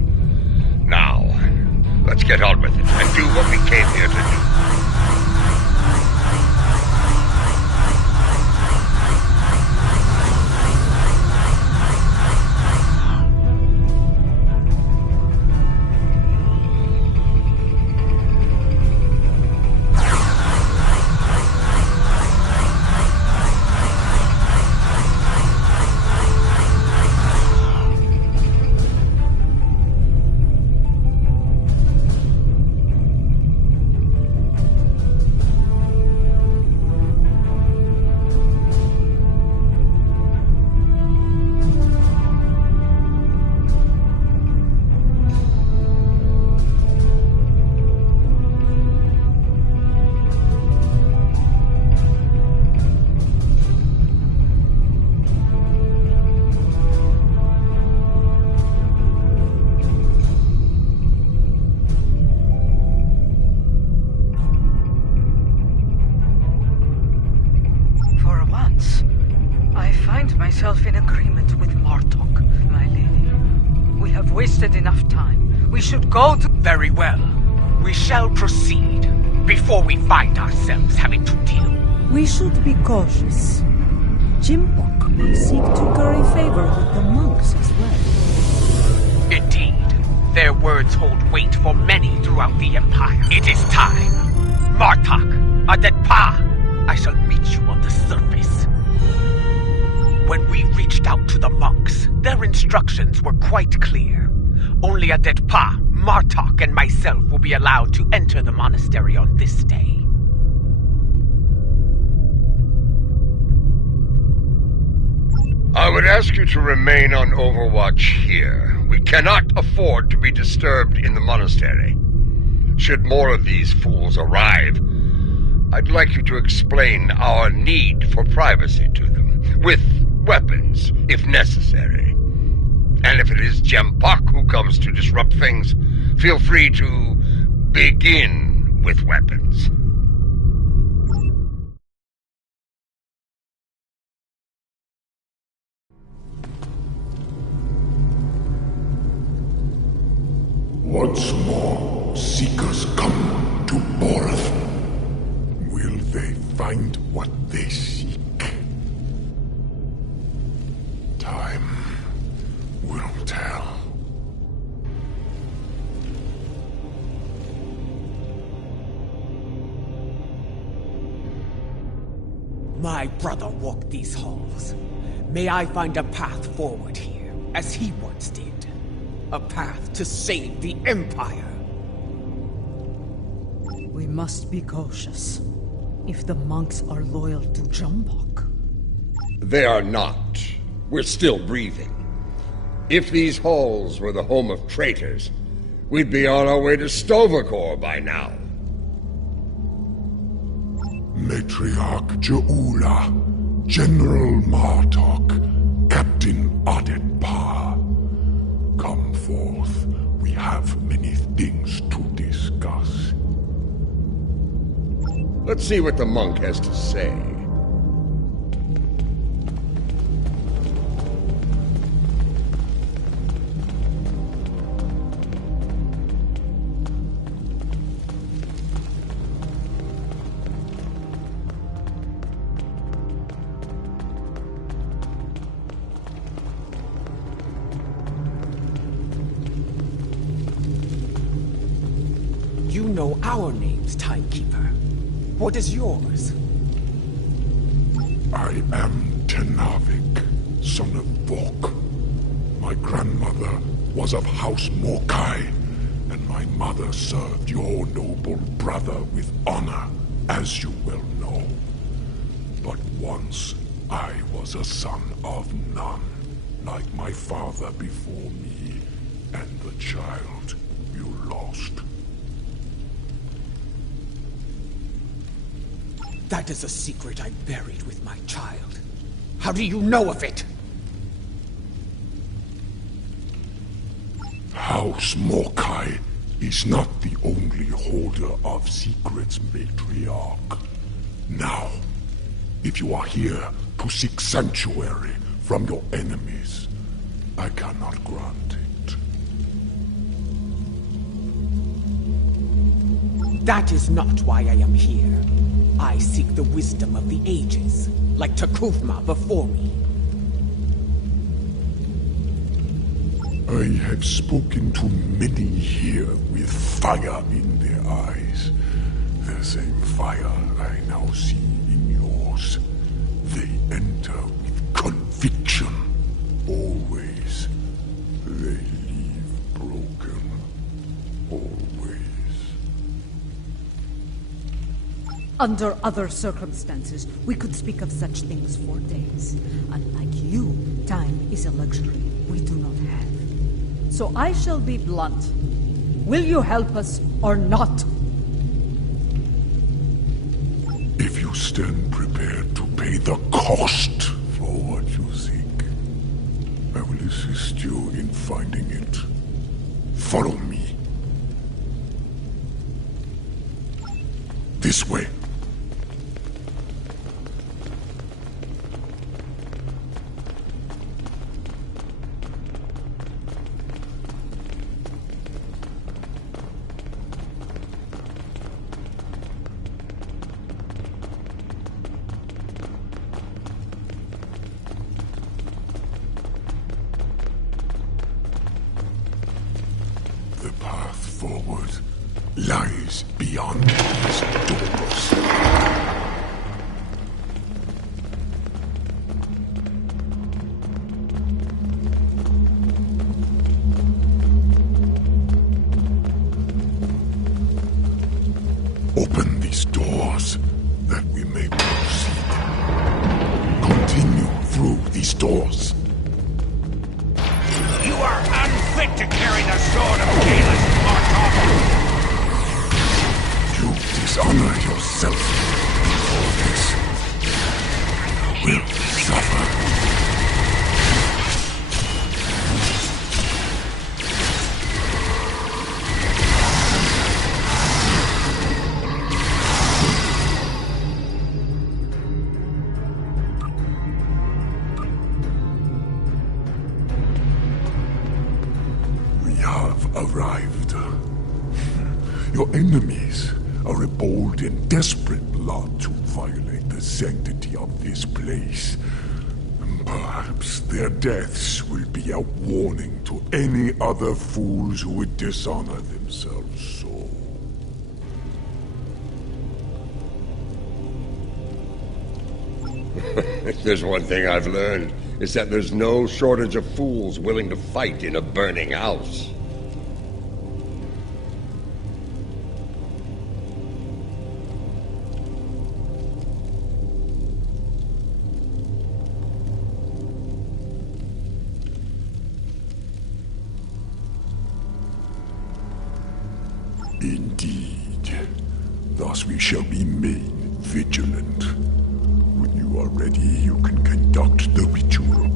Now, let's get on with it and do what we came here to do. wasted enough time. We should go to... Very well. We shall proceed before we find ourselves having to deal. We should be cautious. Jimbok may seek to curry favor with the monks as well. Indeed. Their words hold weight for many throughout the Empire. It is time. Martok, Adetpa, I shall meet you on the surface. When we reached out to the monks, their instructions were quite clear. Only Adetpa, Martok, and myself will be allowed to enter the monastery on this day. I would ask you to remain on overwatch here. We cannot afford to be disturbed in the monastery. Should more of these fools arrive, I'd like you to explain our need for privacy to them, with weapons, if necessary. And if it is Jempok who comes to disrupt things, feel free to begin with weapons. Once more, seekers come to Borth. Will they find what they seek? Time will tell. My brother walked these halls. May I find a path forward here, as he once did. A path to save the Empire. We must be cautious. If the monks are loyal to Jumbok. They are not. We're still breathing. If these halls were the home of traitors, we'd be on our way to Stovacor by now. Matriarch Jeula, General Martok, Captain Adetpa. Come forth. We have many things to discuss. Let's see what the monk has to say. You know our names, Timekeeper. What is yours? I am Tenavik, son of Vok. My grandmother was of House Morkai, and my mother served your noble brother with honor, as you well know. But once I was a son of none, like my father before me, and the child you lost. That is a secret I buried with my child. How do you know of it? House Morkai is not the only holder of secrets, Matriarch. Now, if you are here to seek sanctuary from your enemies, I cannot grant it. That is not why I am here. I seek the wisdom of the ages, like Takufma before me. I have spoken to many here with fire in their eyes. The same fire I now see in yours. They enter with conviction. Always. They leave broken. Always. Under other circumstances, we could speak of such things for days. Unlike you, time is a luxury we do not have. So I shall be blunt. Will you help us or not? If you stand prepared to pay the cost for what you seek, I will assist you in finding it. Follow me. This way. forward lies beyond these doors. Open these doors, that we may proceed. Continue through these doors. You are unfit to carry the sword of Kalis, Martok! You dishonor yourself. For this, you will suffer. Arrived. Your enemies are a bold and desperate lot to violate the sanctity of this place. Perhaps their deaths will be a warning to any other fools who would dishonor themselves so. If there's one thing I've learned, it's that there's no shortage of fools willing to fight in a burning house. Indeed. Thus we shall be made vigilant. When you are ready, you can conduct the ritual.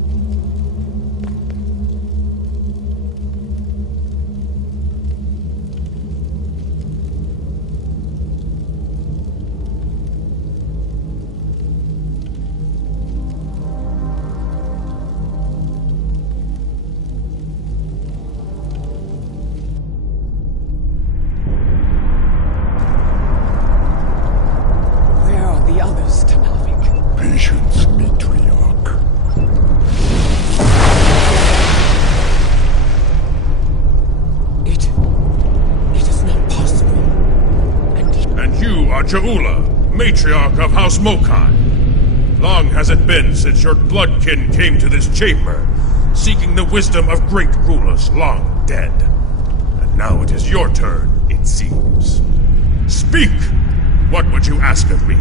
Patience, matriarch. It is not possible. And you are Jaula, matriarch of House Mokai. Long has it been since your bloodkin came to this chamber, seeking the wisdom of great rulers long dead. And now it is your turn, it seems. Speak! What would you ask of me?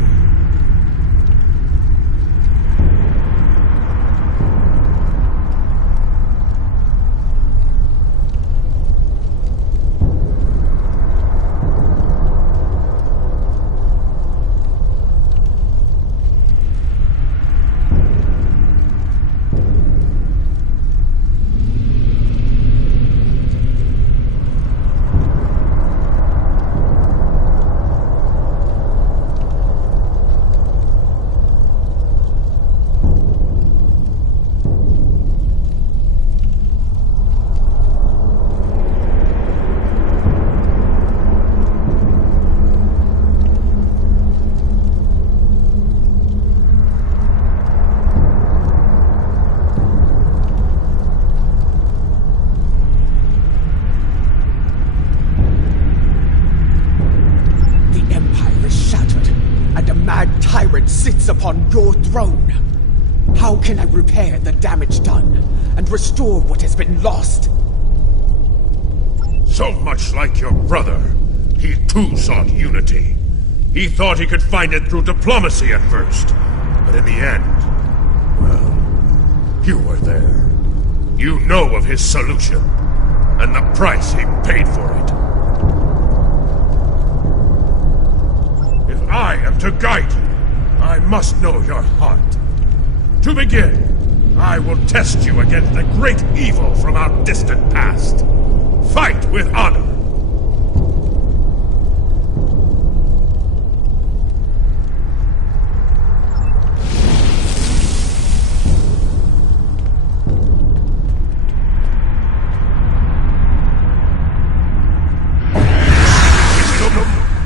Sits upon your throne. How can I repair the damage done and restore what has been lost? So much like your brother, he too sought unity. He thought he could find it through diplomacy at first, but in the end, well, you were there. You know of his solution, and the price he paid for it. If I am to guide you, I must know your heart. To begin, I will test you against the great evil from our distant past. Fight with honor.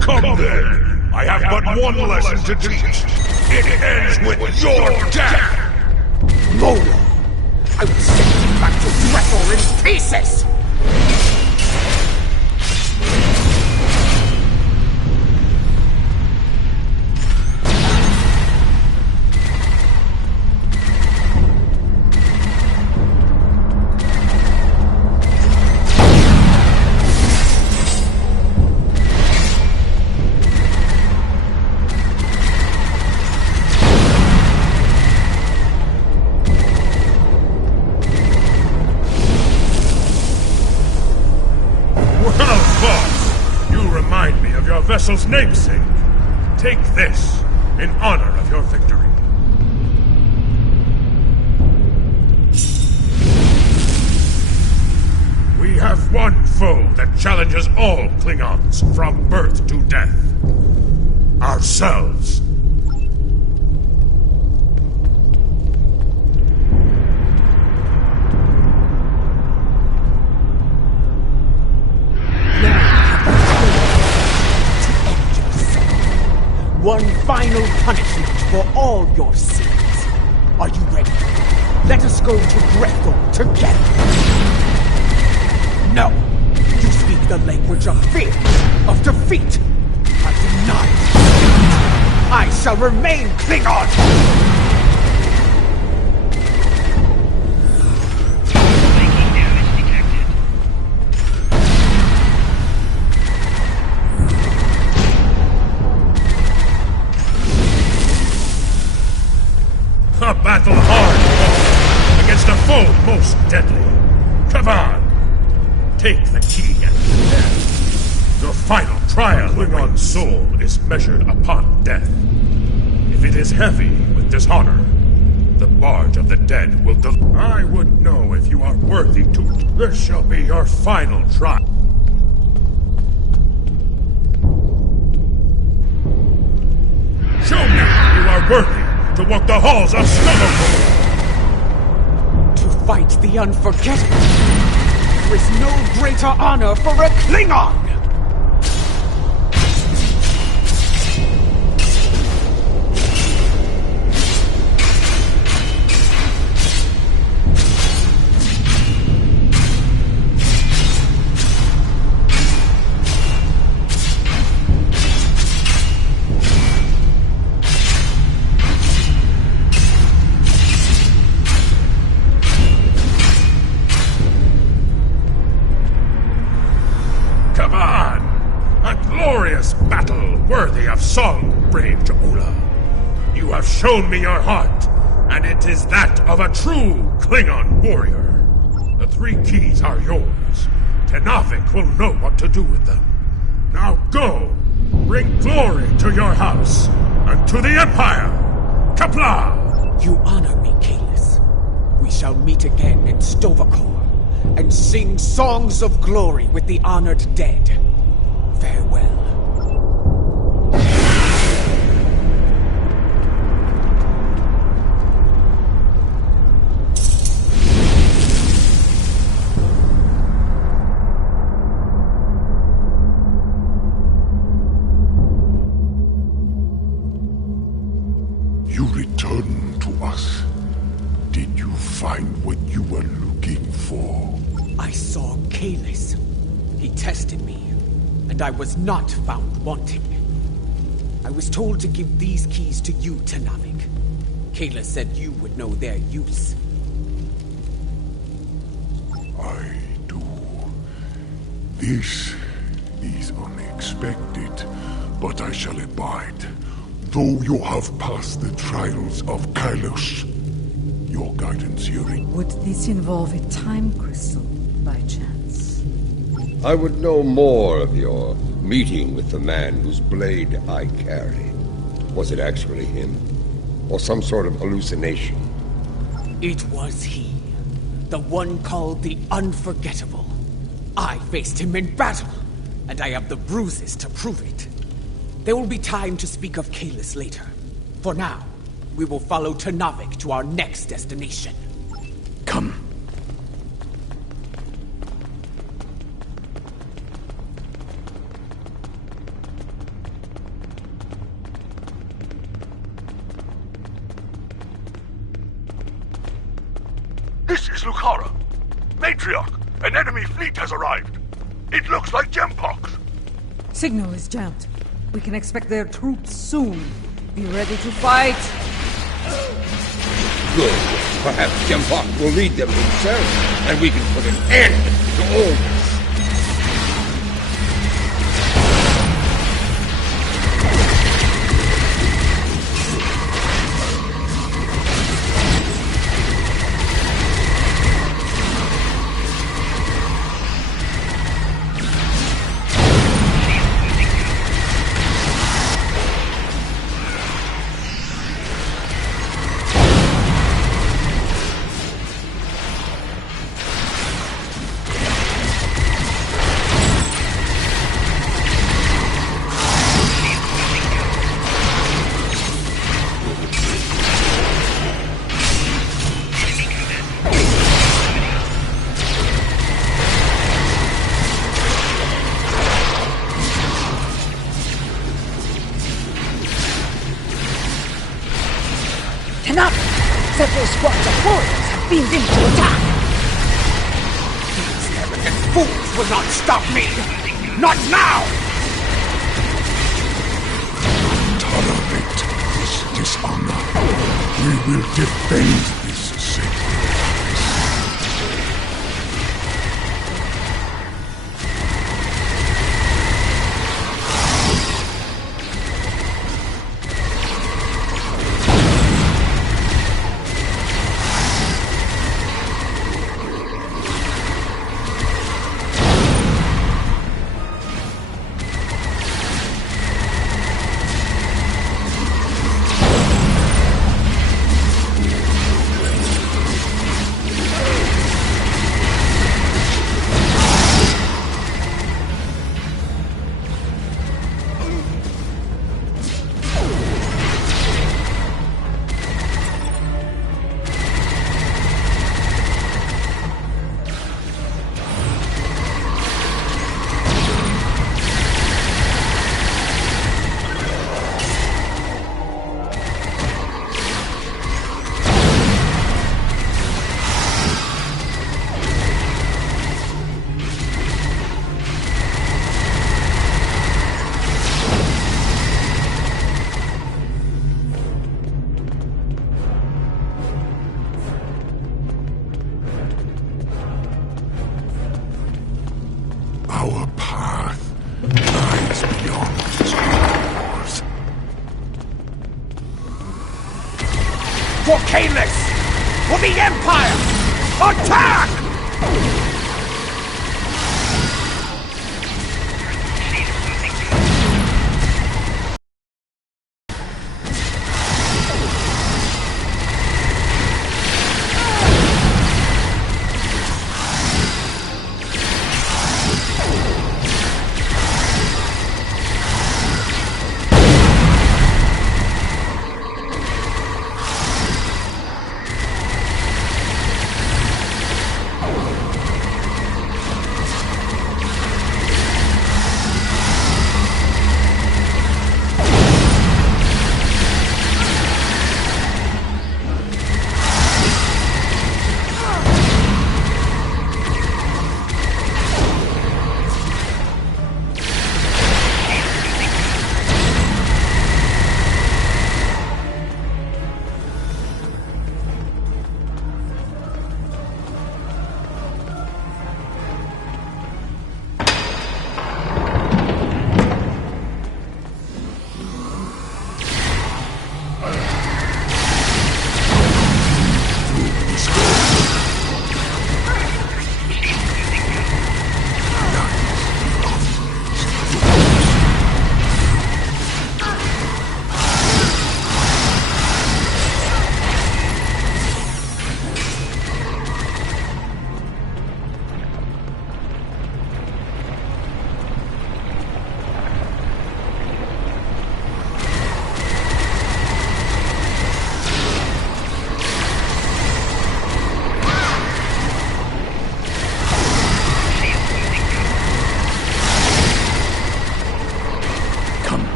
Come then. I have but one lesson to teach. It ends with your death! Molo! I will send you back to Dressor in pieces! vessel's namesake. Take this in honor of your victory. We have one foe that challenges all Klingons from birth to death. Ourselves. One final punishment for all your sins. Are you ready? Let us go to Grethel together. No! You speak the language of fear, of defeat. I deny it. I shall remain Klingon! A battle hard against a foe most deadly. Come on, take the key and prepare. Your final trial, Klingon's soul, is measured upon death. If it is heavy with dishonor, the barge of the dead will I would know if you are worthy to. This shall be your final trial. Show me you are worthy to walk the halls of Saber. To fight the unforgettable. There is no greater honor for a Klingon! Song, brave Jaula. You have shown me your heart, and it is that of a true Klingon warrior. The 3 keys are yours. Tenavik will know what to do with them. Now go! Bring glory to your house, and to the Empire! Kapla! You honor me, Kalis. We shall meet again in Stovacor, and sing songs of glory with the honored dead. Farewell. You returned to us. Did you find what you were looking for? I saw Kalis. He tested me, and I was not found wanting. I was told to give these keys to you, Tenavik. Kalis said you would know their use. I do. This is unexpected, but I shall abide. Though you have passed the trials of Kylos, your guidance herein. Would this involve a time crystal, by chance? I would know more of your meeting with the man whose blade I carry. Was it actually him? Or some sort of hallucination? It was he. The one called the Unforgettable. I faced him in battle, and I have the bruises to prove it. There will be time to speak of Kalis later. For now, we will follow Tenavik to our next destination. Come. This is Lucara. Matriarch, an enemy fleet has arrived. It looks like Gempox. Signal is jammed. We can expect their troops soon. Be ready to fight. Good. Perhaps Jempok will lead them himself, and we can put an end to all this. squads of warriors have beamed in to attack! These arrogant fools will not stop me! Not now! Tolerate this dishonor. We will defend this sacred place. Our path lies beyond these doors. For Kalis! For the Empire! Attack!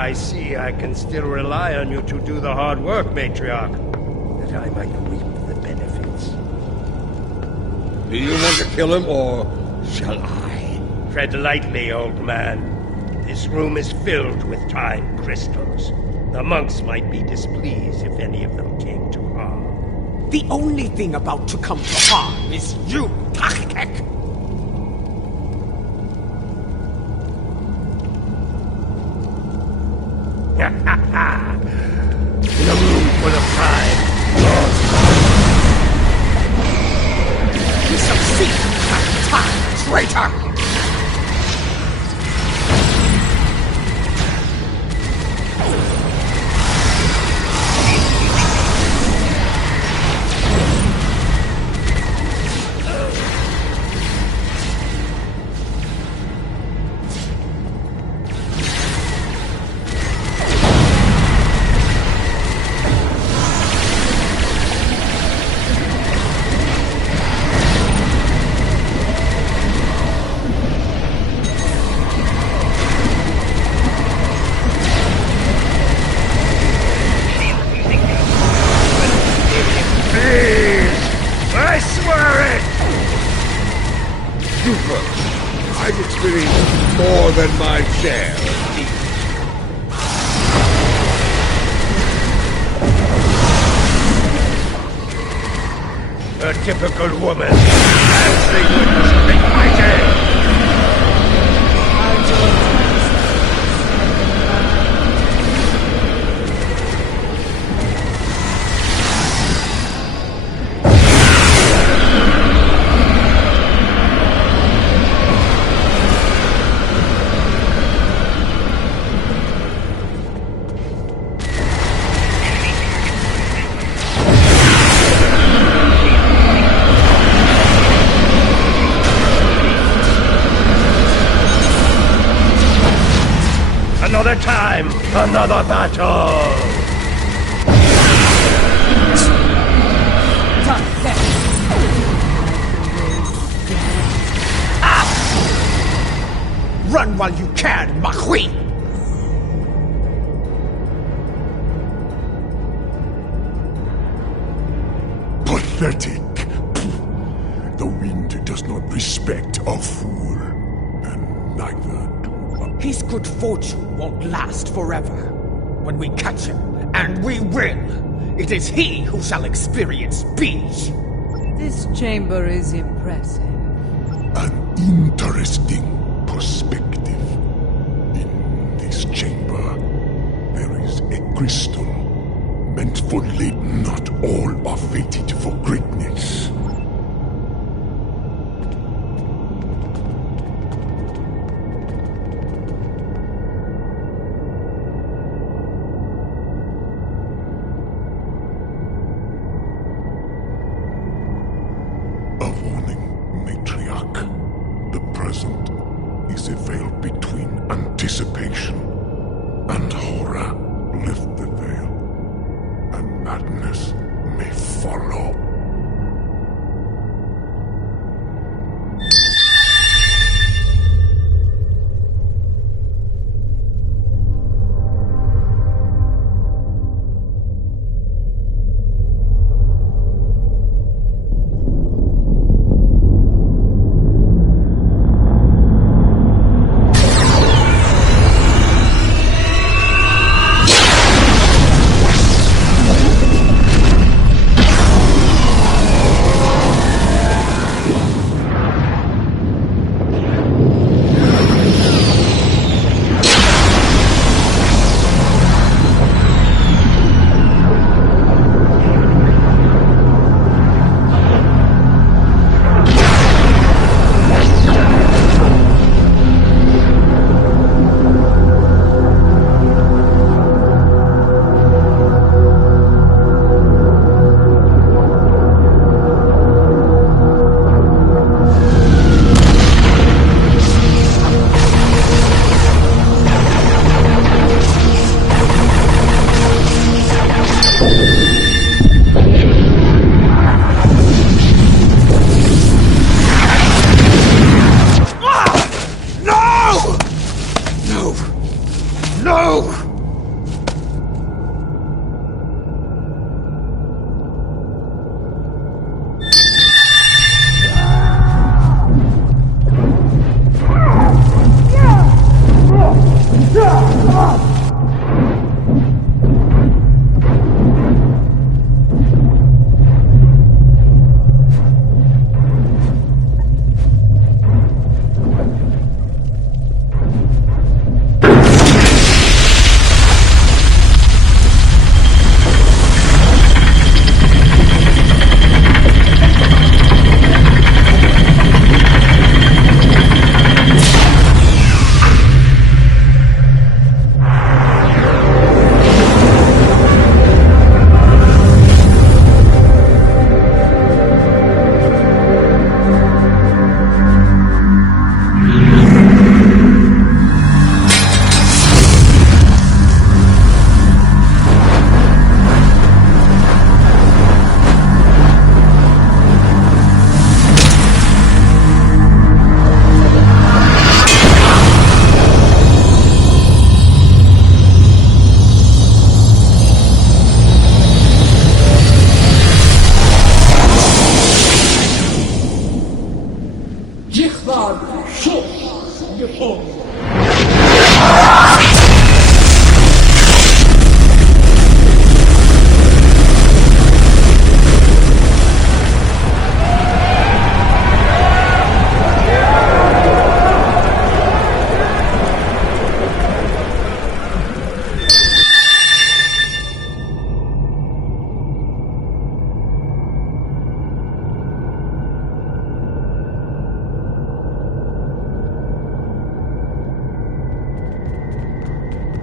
I see I can still rely on you to do the hard work, Matriarch. That I might reap the benefits. Do you want to kill him, or shall I? Tread lightly, old man. This room is filled with time crystals. The monks might be displeased if any of them came to harm. The only thing about to come to harm is you, Tachtek! In a room full of time, you shall see that time, traitor! I've experienced more than my share of evil. A typical woman. As they would make my day. Another time, another battle! Run while you can, ma queen! Pathetic. The wind does not respect a fool, and neither do I. His good fortune won't last forever. When we catch him, and we will, it is he who shall experience peace. This chamber is impressive. An interesting perspective. In this chamber, there is a crystal meant for late. Not all are fated for greatness. A warning, Matriarch. The present is a veil between anticipation and horror. Lift the veil, and madness may follow.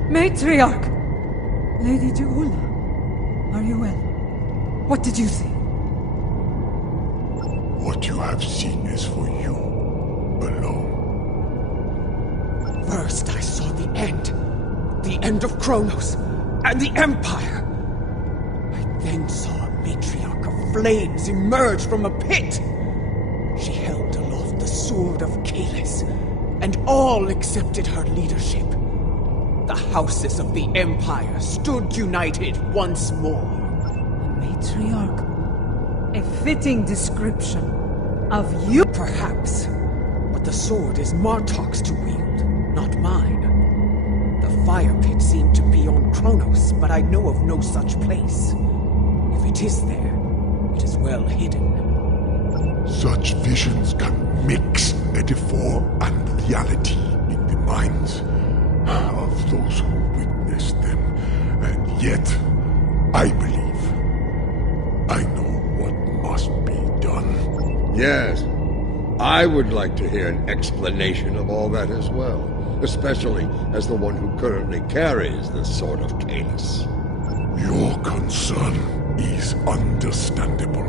Matriarch! Lady Jeula, are you well? What did you see? What you have seen is for you alone. First, I saw the end. The end of Kronos and the Empire. I then saw a matriarch of flames emerge from a pit. She held aloft the sword of Kalis, and all accepted her leadership. The houses of the Empire stood united once more. A matriarch? A fitting description of you? Perhaps. But the sword is Martok's to wield, not mine. The fire pit seemed to be on Kronos, but I know of no such place. If it is there, it is well hidden. Such visions can mix metaphor and reality in the minds of those who witness them. And yet, I believe I know what must be done. Yes, I would like to hear an explanation of all that as well, especially as the one who currently carries the Sword of Kalis. Your concern is understandable.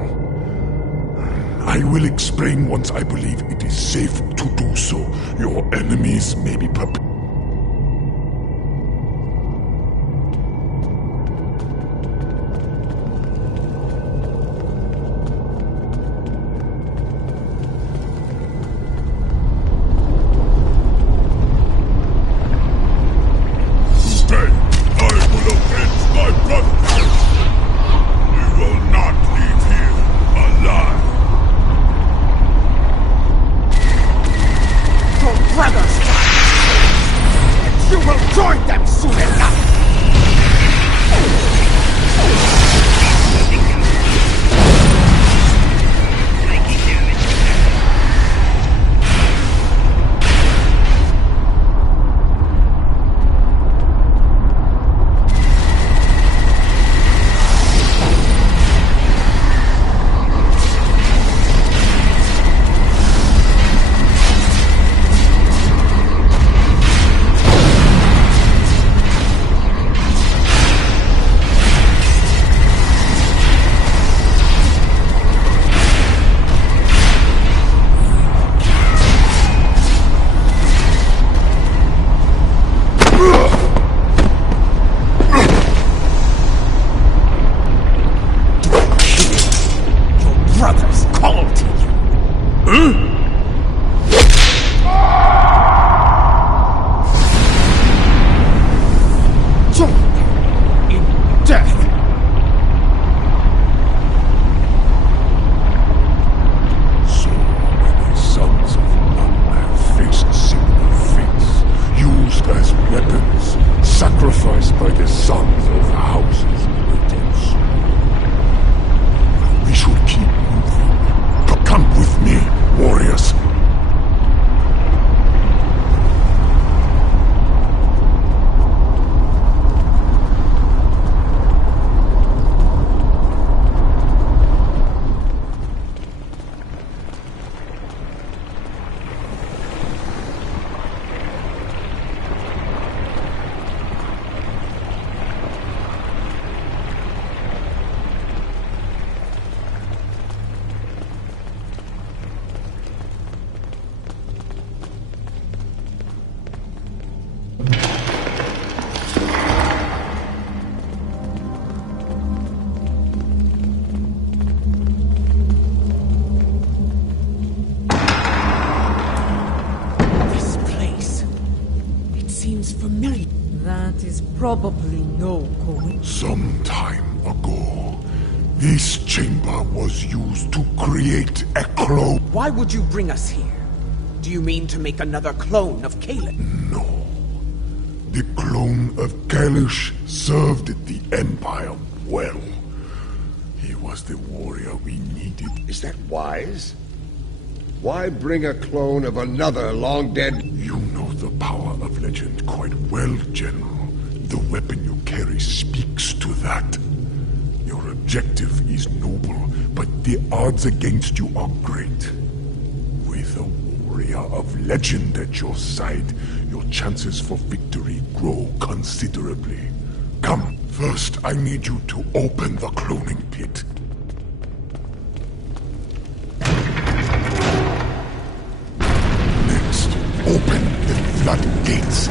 I will explain once I believe it is safe to do so. Your enemies may be prepared. Probably no coincidence. Some time ago, this chamber was used to create a clone. Why would you bring us here? Do you mean to make another clone of Caleb? No. The clone of Kalish served the Empire well. He was the warrior we needed. Is that wise? Why bring a clone of another long-dead... You know the power of legend quite well, General. The weapon you carry speaks to that. Your objective is noble, but the odds against you are great. With a warrior of legend at your side, your chances for victory grow considerably. Come, first I need you to open the cloning pit. Next, open the floodgates.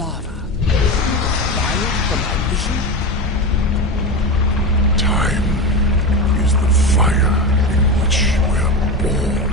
lava. Fire from my vision? Time is the fire in which we're born.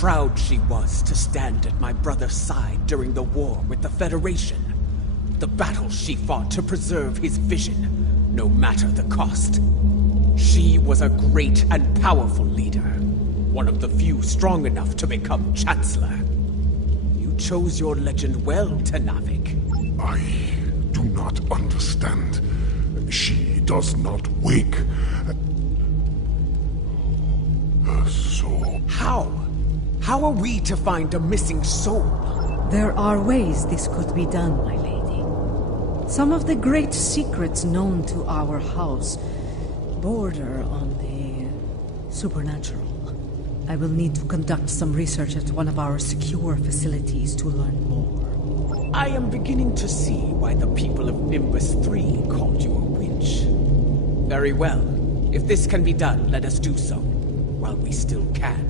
Proud she was to stand at my brother's side during the war with the Federation. The battle she fought to preserve his vision, no matter the cost. She was a great and powerful leader, one of the few strong enough to become Chancellor. You chose your legend well, Tenavik. I do not understand. She does not wake. Her soul. How? How are we to find a missing soul? There are ways this could be done, my lady. Some of the great secrets known to our house border on the supernatural. I will need to conduct some research at one of our secure facilities to learn more. I am beginning to see why the people of Nimbus 3 called you a witch. Very well. If this can be done, let us do so, while we still can.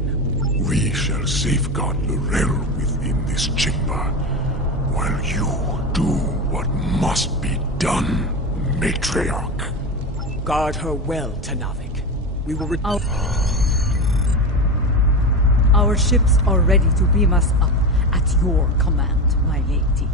We shall safeguard Lorel within this chamber, while you do what must be done, Matriarch. Guard her well, Tenavik. We will Our ships are ready to beam us up at your command, my lady.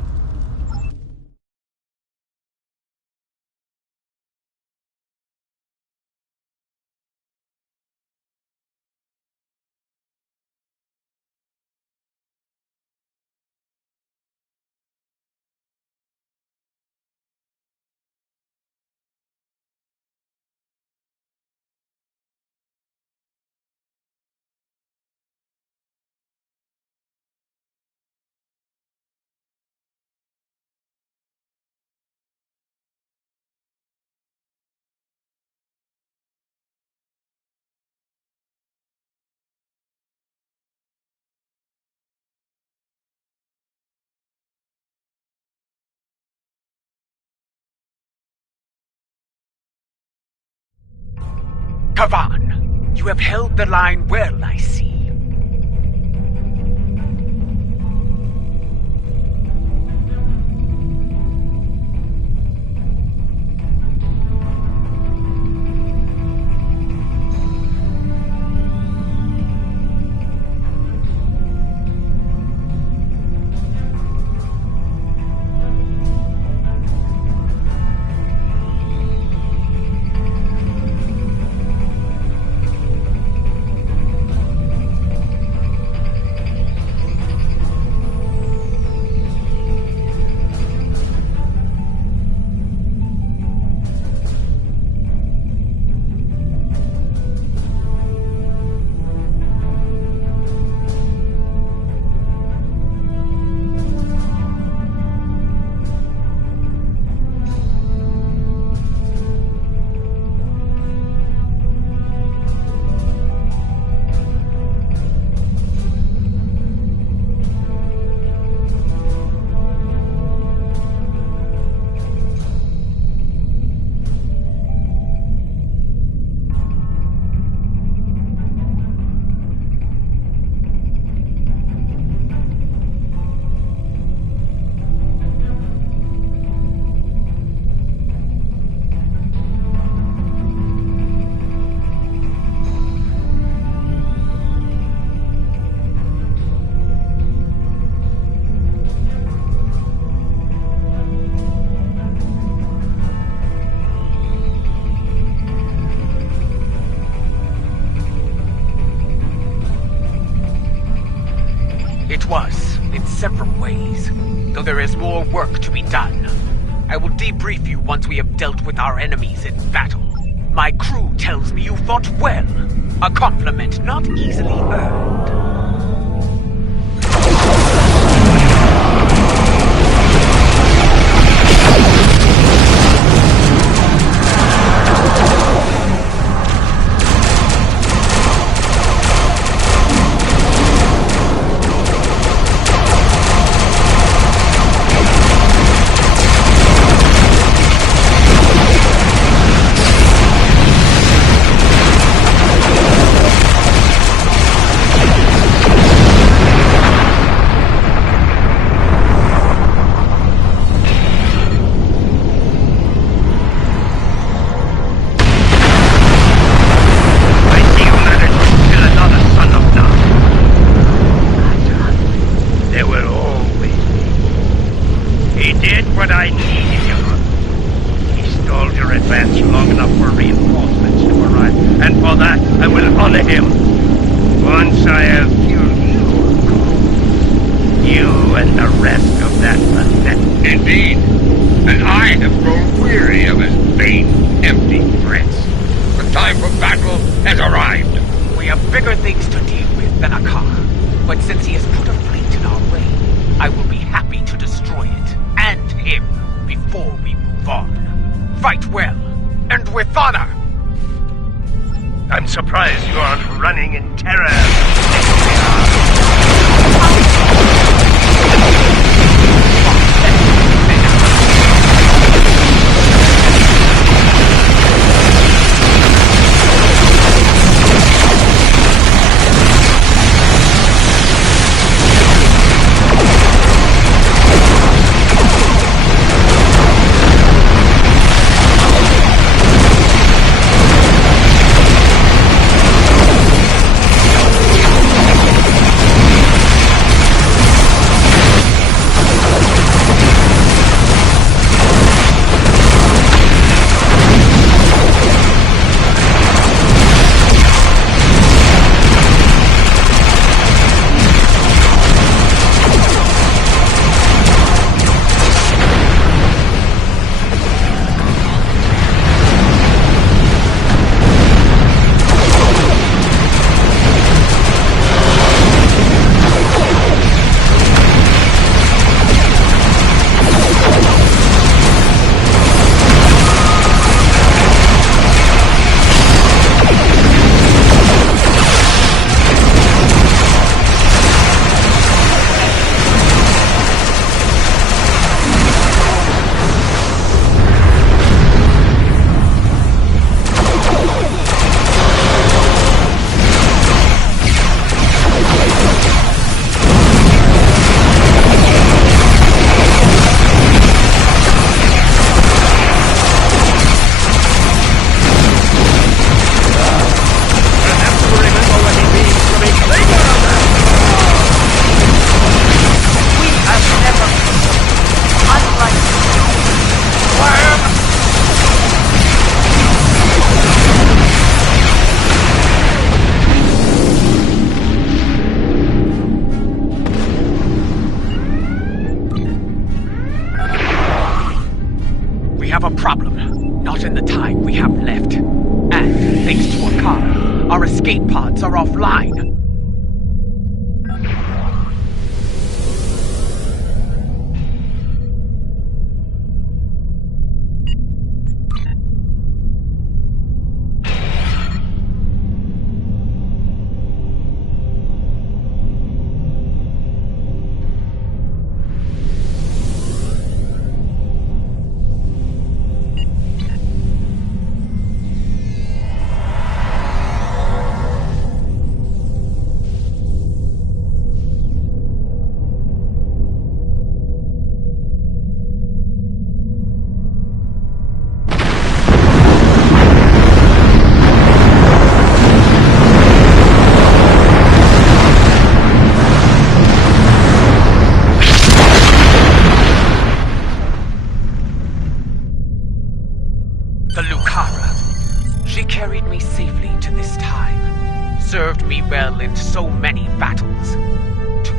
Kavan, you have held the line well, I see. was, in several ways, though there is more work to be done. I will debrief you once we have dealt with our enemies in battle. My crew tells me you fought well, a compliment not easily earned.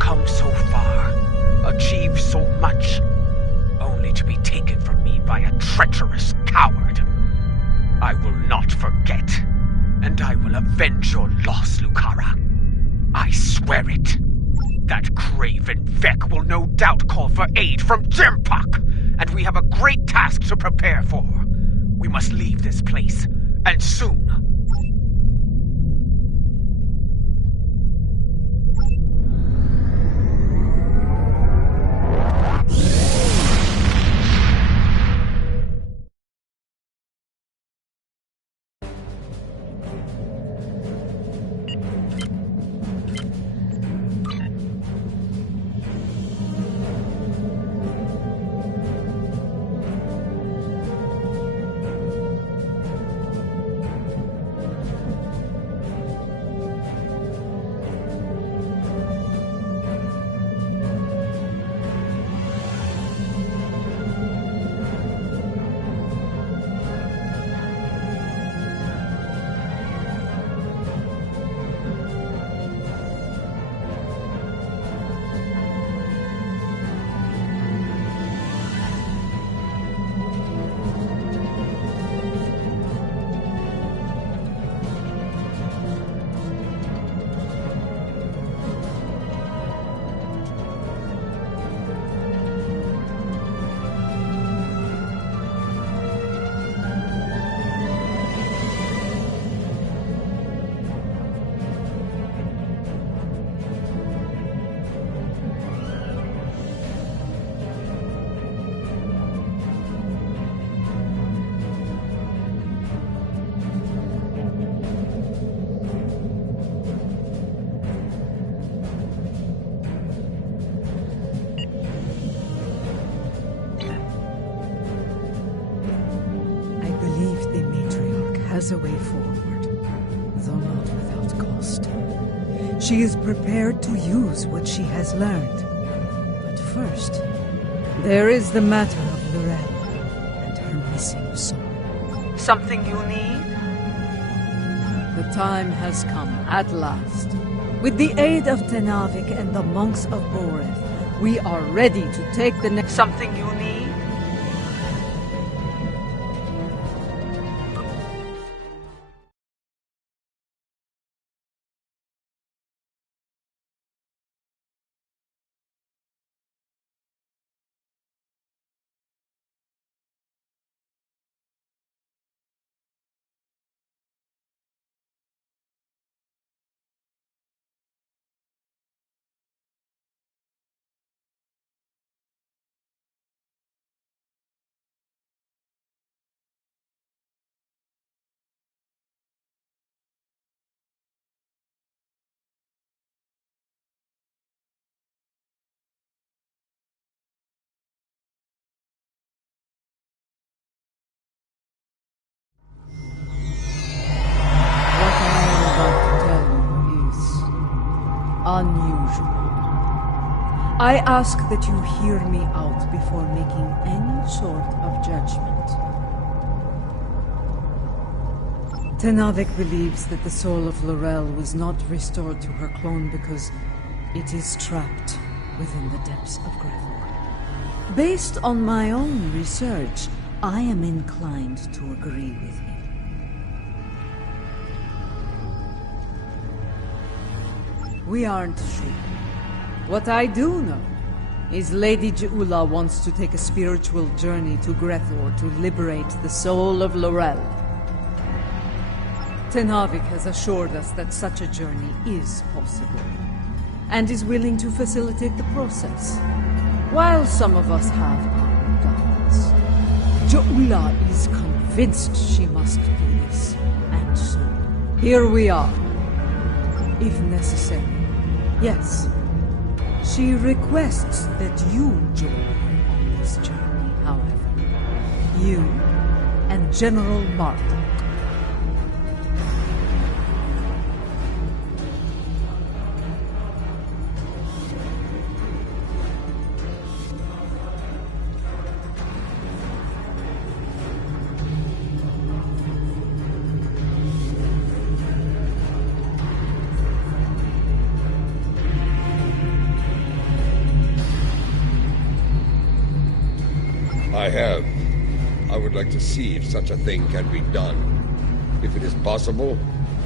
come so far, achieved so much, only to be taken from me by a treacherous coward. I will not forget, and I will avenge your loss, Lucara. I swear it. That craven Vec will no doubt call for aid from Jimpuck, and we have a great task to prepare for. We must leave this place, and soon. Has a way forward, though not without cost. She is prepared to use what she has learned. But first, there is the matter of Lorelle and her missing soul. Something you need? The time has come, at last. With the aid of Tenavik and the monks of Boreth, we are ready to take the next... Something you need? Unusual. I ask that you hear me out before making any sort of judgment. Tenavik believes that the soul of Lorelle was not restored to her clone because it is trapped within the depths of Grethor. Based on my own research, I am inclined to agree with him. We aren't sure. What I do know is Lady Je'ula wants to take a spiritual journey to Grethor to liberate the soul of Lorelle. Tenavik has assured us that such a journey is possible, and is willing to facilitate the process, while some of us have our doubts. Je'ula is convinced she must do this, and so here we are. If necessary. Yes. She requests that you join her on this journey, however. You and General Marduk. I would like to see if such a thing can be done. If it is possible,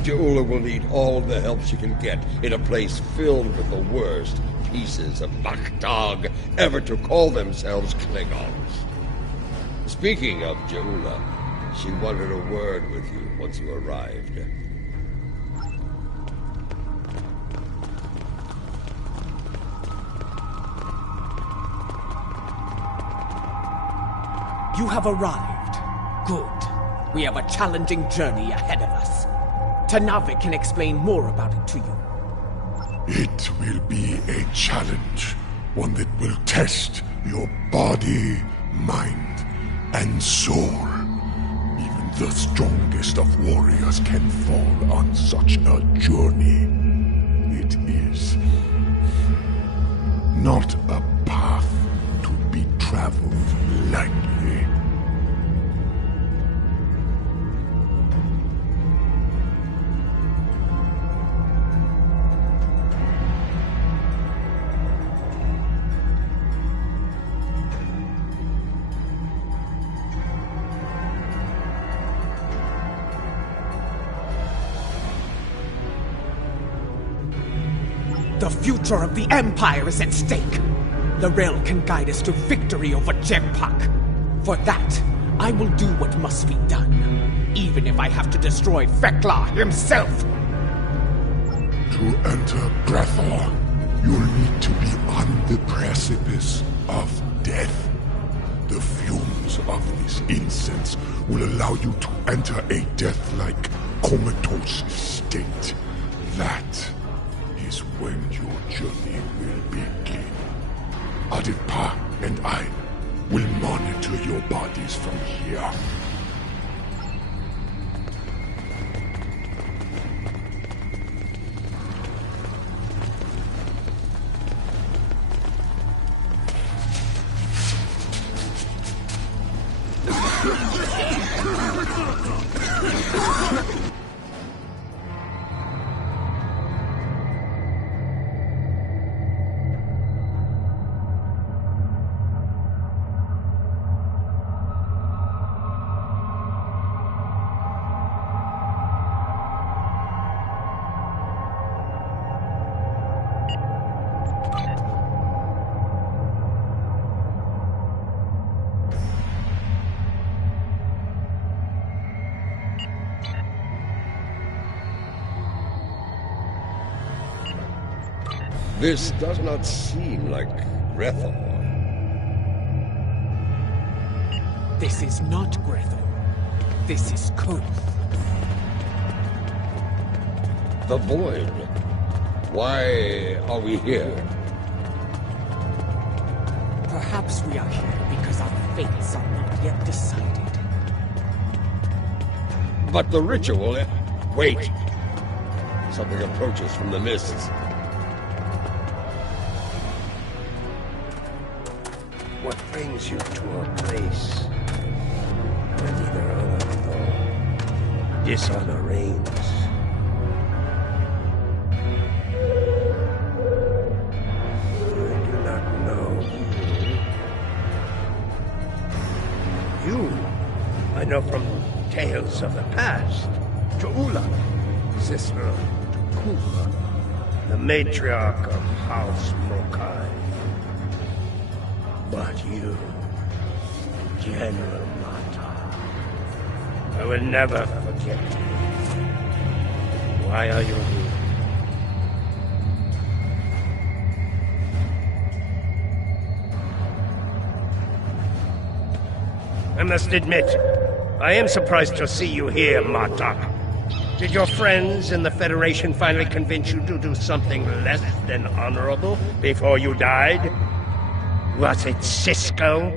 Jaula will need all the help she can get in a place filled with the worst pieces of Baktag ever to call themselves Klingons. Speaking of Jaula, she wanted a word with you once you arrived. You have arrived. Good. We have a challenging journey ahead of us. Tanavik can explain more about it to you. It will be a challenge, one that will test your body, mind, and soul. Even the strongest of warriors can fall on such a journey. It is not a path to be traveled lightly. The future of the Empire is at stake. Lorel can guide us to victory over Jempak. For that, I will do what must be done, even if I have to destroy Fekla himself. To enter Grethor, you'll need to be on the precipice of death. The fumes of this incense will allow you to enter a death-like comatose state. That is when your journey will begin. Aditpa and I will monitor your bodies from here. This does not seem like Grethor. This is not Grethor. This is Koth. The Void. Why are we here? Perhaps we are here because our fates are not yet decided. But the ritual... Wait! Something approaches from the mists. What brings you to a place where neither honor nor dishonor reigns? I do not know you. I know from tales of the past. Jaula, sister of Tukuma, the matriarch of House Mokai. But you, General Mata, I will never forget you. Why are you here? I must admit, I am surprised to see you here, Mata. Did your friends in the Federation finally convince you to do something less than honorable before you died? Was it Cisco?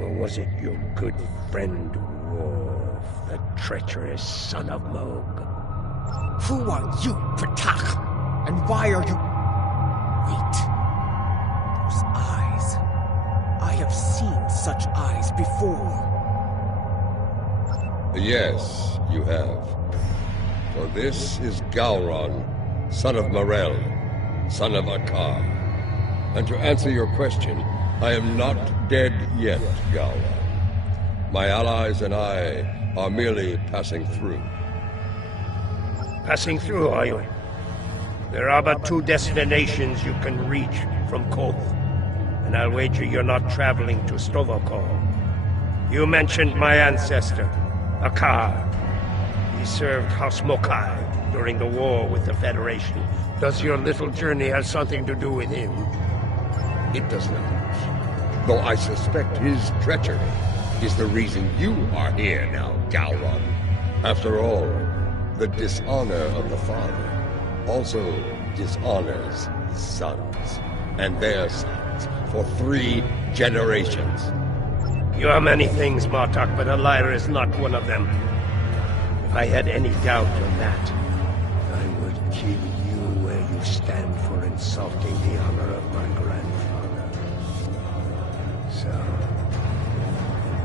Or was it your good friend Worf, the treacherous son of Moog? Who are you, Pratak? And why are you... Wait. Those eyes. I have seen such eyes before. Yes, you have. For this is Gowron, son of Morel, son of Akar. And to answer your question, I am not dead yet, Gowron. My allies and I are merely passing through. Passing through, are you? There are but 2 destinations you can reach from Koth, and I'll wager you're not traveling to Stovokol. You mentioned my ancestor, Akar. He served House Mokai during the war with the Federation. Does your little journey have something to do with him? It does not. Though I suspect his treachery is the reason you are here now, Gowron. After all, the dishonor of the father also dishonors his sons, and their sons, for 3 generations. You are many things, Martok, but a liar is not one of them. If I had any doubt on that, I would kill you where you stand for insulting the honor of my grandfather. So,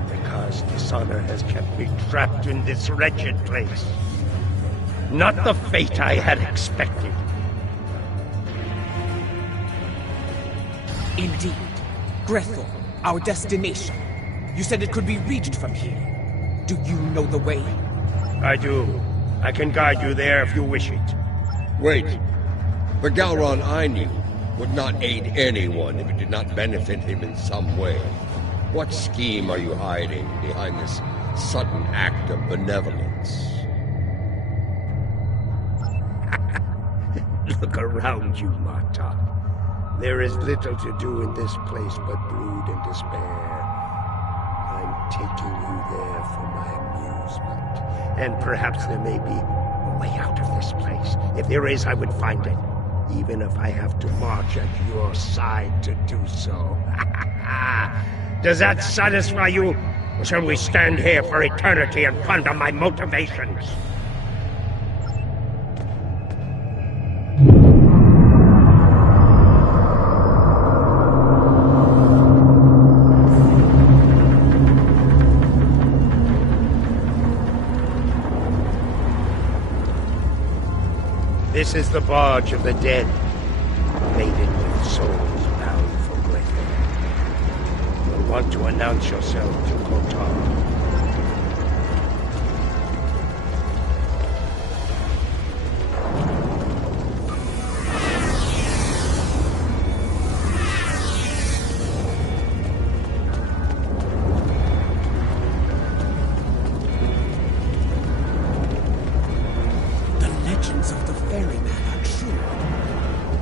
because dishonor has kept me trapped in this wretched place. Not the fate I had expected. Indeed. Grethel, our destination. You said it could be reached from here. Do you know the way? I do. I can guide you there if you wish it. Wait. The Gowron I knew would not aid anyone if it did not benefit him in some way. What scheme are you hiding behind this sudden act of benevolence? Look around you, Martok. There is little to do in this place but brood and despair. I'm taking you there for my amusement. And perhaps there may be a way out of this place. If there is, I would find it. Even if I have to march at your side to do so. Does that satisfy you? Or shall we stand here for eternity and ponder my motivations? This is the barge of the dead, laden with souls bound for Grethel. You'll want to announce yourself to Kotar.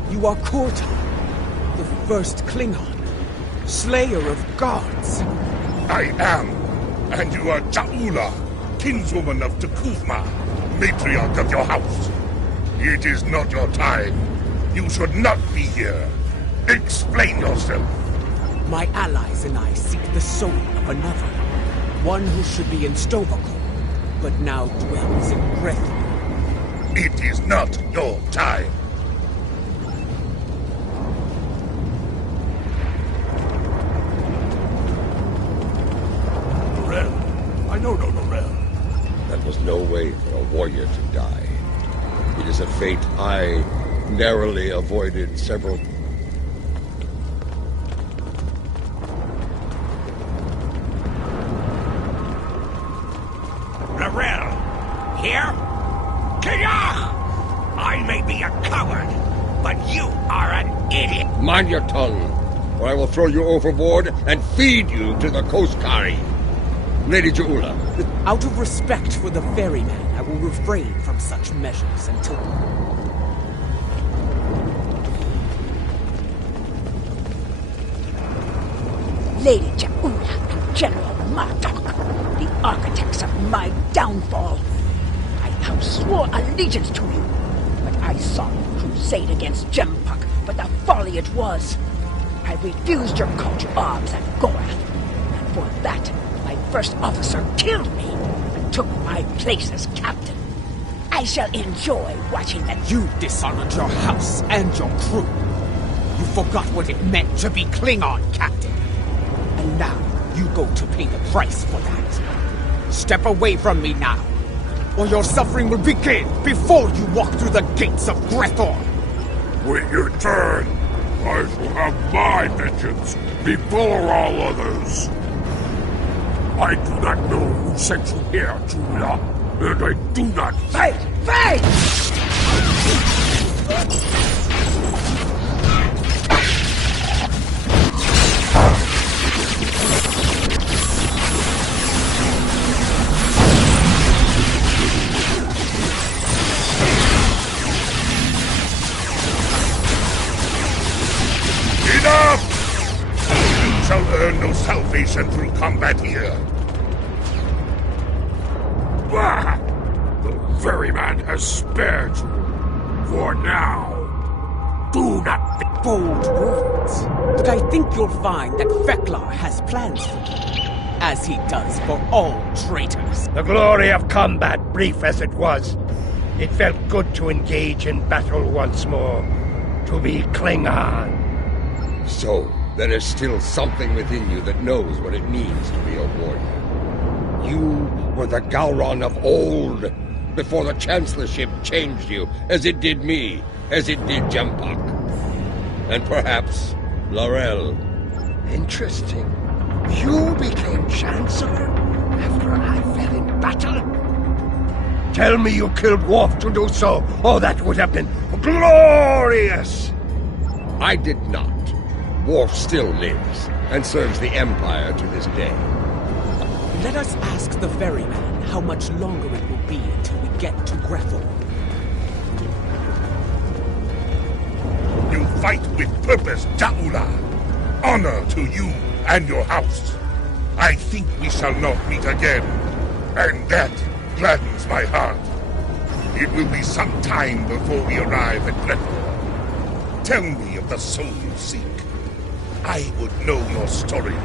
You are Kortar, the first Klingon, slayer of gods. I am, and you are Jaula, kinswoman of Tekuvma, matriarch of your house. It is not your time. You should not be here. Explain yourself. My allies and I seek the soul of another, one who should be in Stovokol, but now dwells in Grethel. It is not your time. That was no way for a warrior to die. It is a fate I narrowly avoided several... Rarel, here? Kiyah! I may be a coward, but you are an idiot. Mind your tongue, or I will throw you overboard and feed you to the Koskari. Lady Jaula. Out of respect for the ferryman, I will refrain from such measures until... Lady Jaula and General Martok, the architects of my downfall. I have swore allegiance to you, but I saw you crusade against Jempok, but the folly it was. I refused your call to arms at Gorath, and for that, my first officer killed me and took my place as captain. I shall enjoy watching that. You dishonored your house and your crew. You forgot what it meant to be Klingon, Captain. And now you go to pay the price for that. Step away from me now, or your suffering will begin before you walk through the gates of Grethor. When you turn, I shall have my vengeance before all others. I do not know who sent you here, Jula, and I do not... Fight! Fight! Enough! You shall earn no salvation through combat here. Bah! The ferryman has spared you. For now. Do not think bold words. But I think you'll find that Feklar has plans for you, as he does for all traitors. The glory of combat, brief as it was. It felt good to engage in battle once more. To be Klingon. So, there is still something within you that knows what it means to be a warrior. You were the Gowron of old, before the Chancellorship changed you, as it did me, as it did Jempok. And perhaps Laurel. Interesting. You became Chancellor after I fell in battle? Tell me you killed Worf to do so. Oh, that would have been glorious! I did not. Worf still lives, and serves the Empire to this day. Let us ask the ferryman how much longer it will be until we get to Grethel. You fight with purpose, Jaula. Honor to you and your house. I think we shall not meet again, and that gladdens my heart. It will be some time before we arrive at Grethel. Tell me of the soul you seek. I would know your story,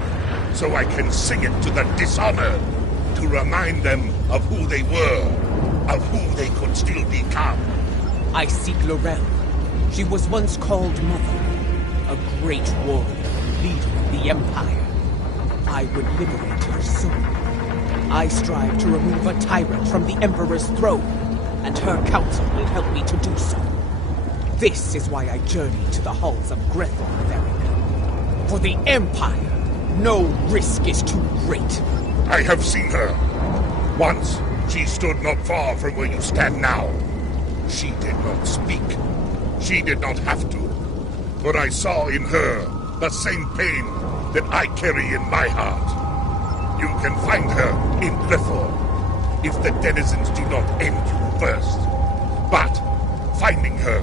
so I can sing it to the dishonored, to remind them of who they were, of who they could still become. I seek Laurel. She was once called Mother, a great warrior, leader of the Empire. I would liberate her soon. I strive to remove a tyrant from the Emperor's throne, and her council will help me to do so. This is why I journey to the halls of Grethel, ferryman. For the Empire, no risk is too great. I have seen her. Once, she stood not far from where you stand now. She did not speak. She did not have to. But I saw in her the same pain that I carry in my heart. You can find her in Grethel, if the denizens do not end you first. But finding her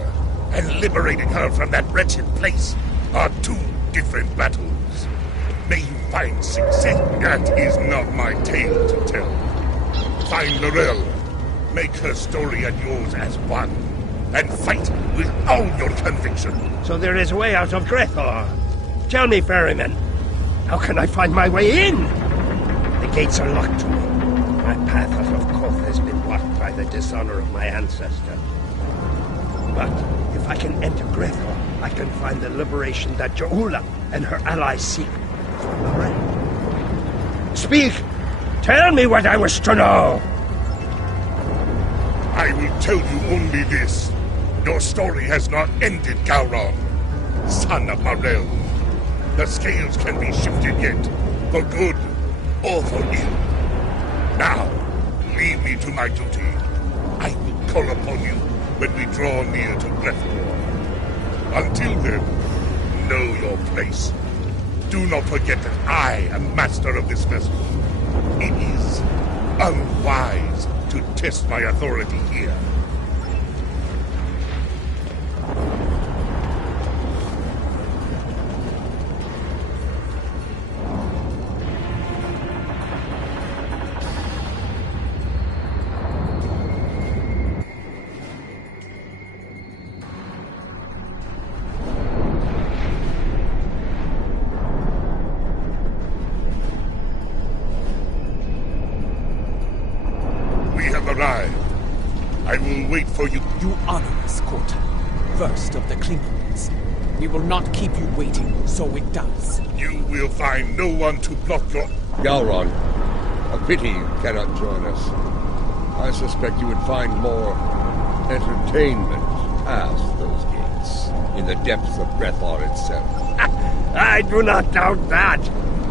and liberating her from that wretched place are two different battles. May you find success. That is not my tale to tell. Find Laurel, make her story and yours as one, and fight with all your conviction. So there is a way out of Grethel. Tell me, ferryman, how can I find my way in? The gates are locked to me. My path out of Koth has been blocked by the dishonor of my ancestor. But if I can enter Grethel, I can find the liberation that Jaula and her allies seek for Laurel. Speak! Tell me what I wish to know! I will tell you only this. Your story has not ended, Gowron, son of Marel. The scales can be shifted yet, for good or for ill. Now, leave me to my duty. I will call upon you when we draw near to Grethel. Until then, know your place. Do not forget that I am master of this vessel. It is unwise to test my authority here. I will wait for you. You honor us, Corta. First of the Klingons. We will not keep you waiting, so it does. You will find no one to block your... Gowron, a pity you cannot join us. I suspect you would find more entertainment past those gates, in the depths of Grethel itself. I do not doubt that.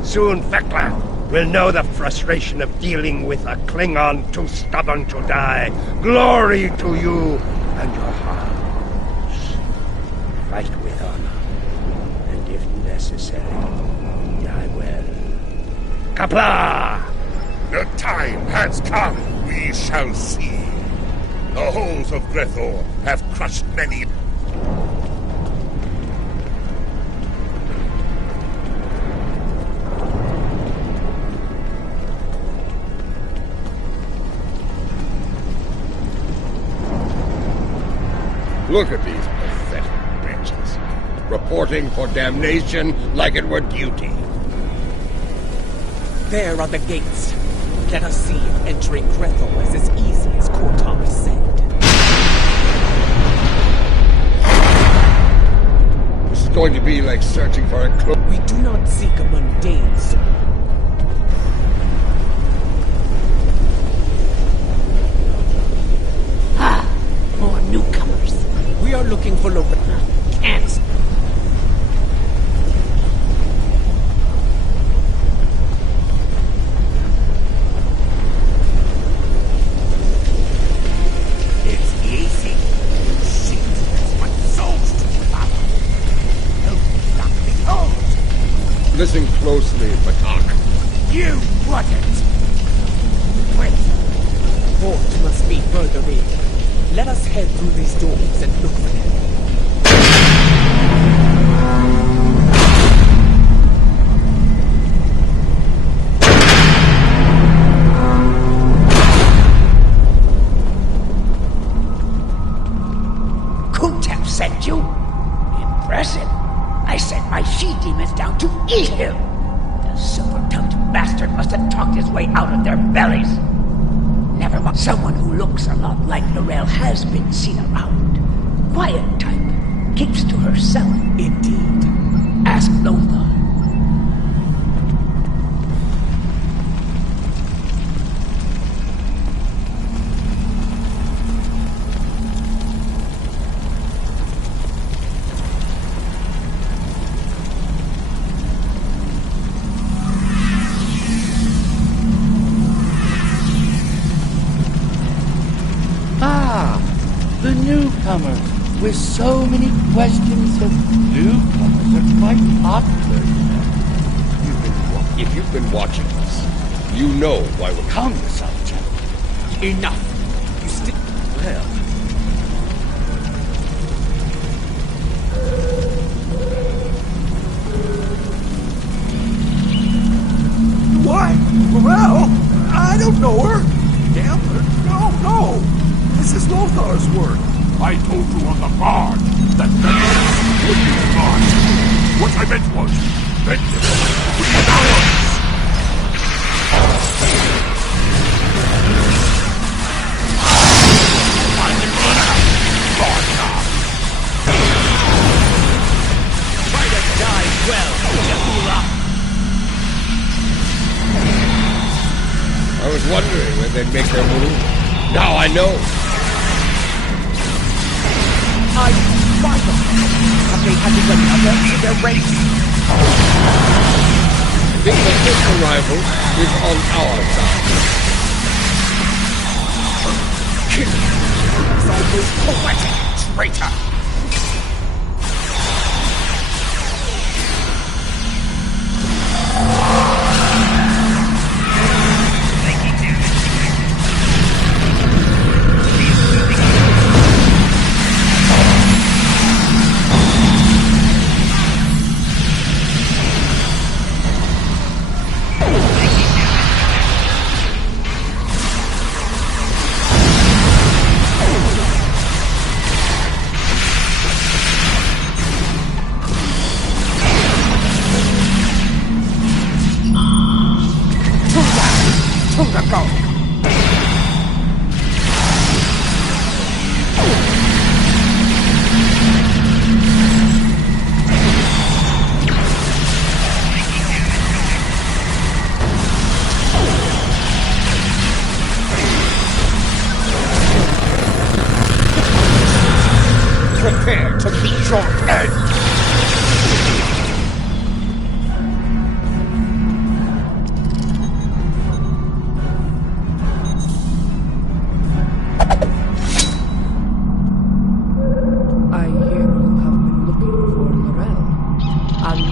Soon Fekla will know the frustration of dealing with a Klingon too stubborn to die. Glory to you and your house. Fight with honor, and if necessary, die well. Kapla! The time has come. We shall see. The halls of Grethor have crushed many. Look at these pathetic wretches, reporting for damnation like it were duty. There are the gates. Let us see if entering Grethor is as easy as Kortar said. This is going to be like searching for a clue. We do not seek a mundane soul. More newcomers. We are looking for Lorena. Cancel. It's easy. Shit, that's what souls to power. Help me stop the old. Listen closely, Batak. You wouldn't. Wait. Fort must be further in. Let us head through these doors and look for them. Kuntep sent you? Impressive. I sent my she-demons down to eat him. The silver-tongued bastard must have talked his way out of their bellies. Never mind. Someone who looks a lot like Norel has been seen around. Quiet type. Keeps to herself. Indeed. Ask Lothar. The newcomer, with so many questions of newcomers are quite popular. If you've been watching us, you know why we're... Calm yourself, Jack. Enough. You still... Well... Why? Well, I don't know her. Damn her. No. This is Lothar's work. I told you on the barge that vengeance would be mine. What I meant was, vengeance would be ours. Try to die well, Yahulah. I was wondering when they'd make their move. Now I know. I find them. Have they added another to their race? I think the fifth arrival is on our side. It's almost poetic, traitor. Prepare to meet your end!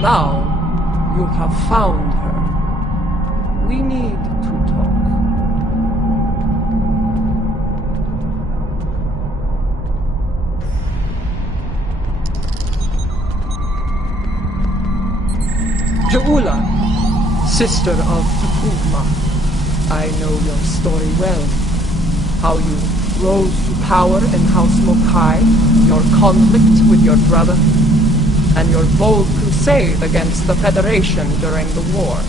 Now, you have found her. We need to talk. Jaula, sister of Tukuma, I know your story well. How you rose to power in House Mokai, your conflict with your brother, and your bold crusade against the Federation during the war.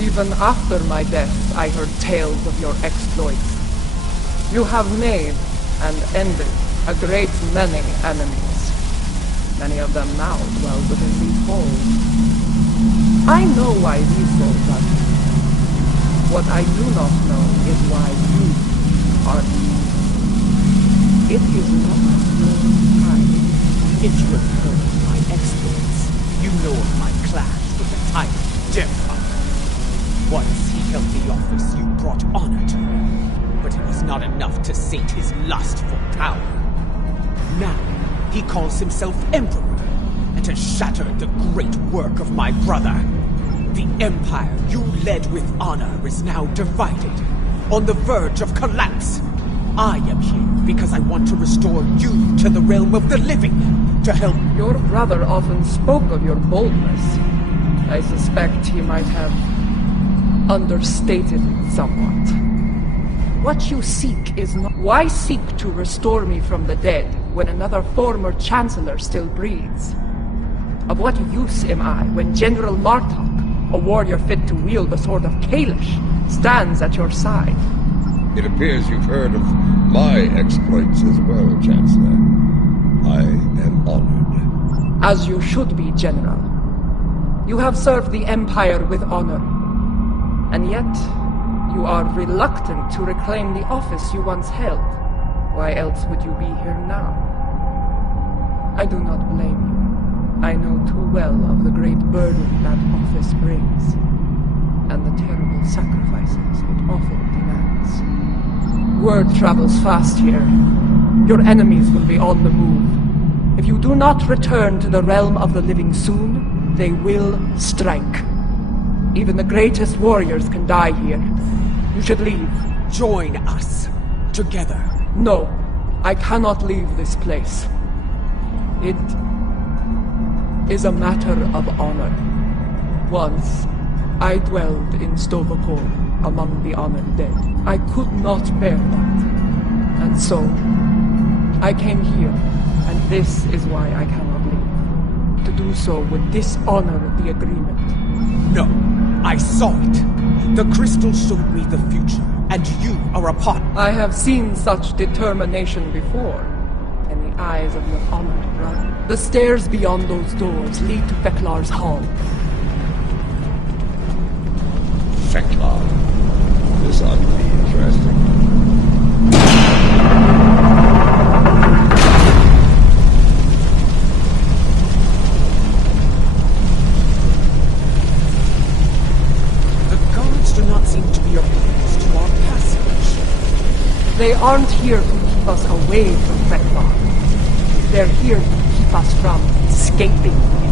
Even after my death, I heard tales of your exploits. You have made and ended a great many enemies. Many of them now dwell within these halls. I know why these souls are here. What I do not know is why you are here. It is not your time. If you have heard of my exploits, you know of my clash with the tyrant Gemfire. Once he held the office, you brought honor to him, but it was not enough to sate his lust for power. Now, he calls himself Emperor, and has shattered the great work of my brother. The empire you led with honor is now divided, on the verge of collapse. I am here because I want to restore you to the realm of the living, to help... Your brother often spoke of your boldness. I suspect he might have understated it somewhat. What you seek is not... Why seek to restore me from the dead when another former chancellor still breathes? Of what use am I when General Martok, a warrior fit to wield the sword of Kalish, stands at your side? It appears you've heard of my exploits as well, Chancellor. I am honored. As you should be, General. You have served the Empire with honor. And yet, you are reluctant to reclaim the office you once held. Why else would you be here now? I do not blame you. I know too well of the great burden that office brings, and the terrible sacrifices it often demands. Word travels fast here. Your enemies will be on the move. If you do not return to the realm of the living soon, they will strike. Even the greatest warriors can die here. You should leave. Join us. Together. No, I cannot leave this place. It is a matter of honor. Once, I dwelled in Stovokor among the honored dead. I could not bear that. And so, I came here, and this is why I cannot leave. To do so would dishonor the agreement. No, I saw it. The crystal showed me the future, and you are a part. I have seen such determination before. In the eyes of your honored brother. The stairs beyond those doors lead to Feklar's hall. Feklar. This ought to be interesting. The guards do not seem to be opposed to our passage. They aren't here to keep us away from Feklar. They're here to keep us from escaping him.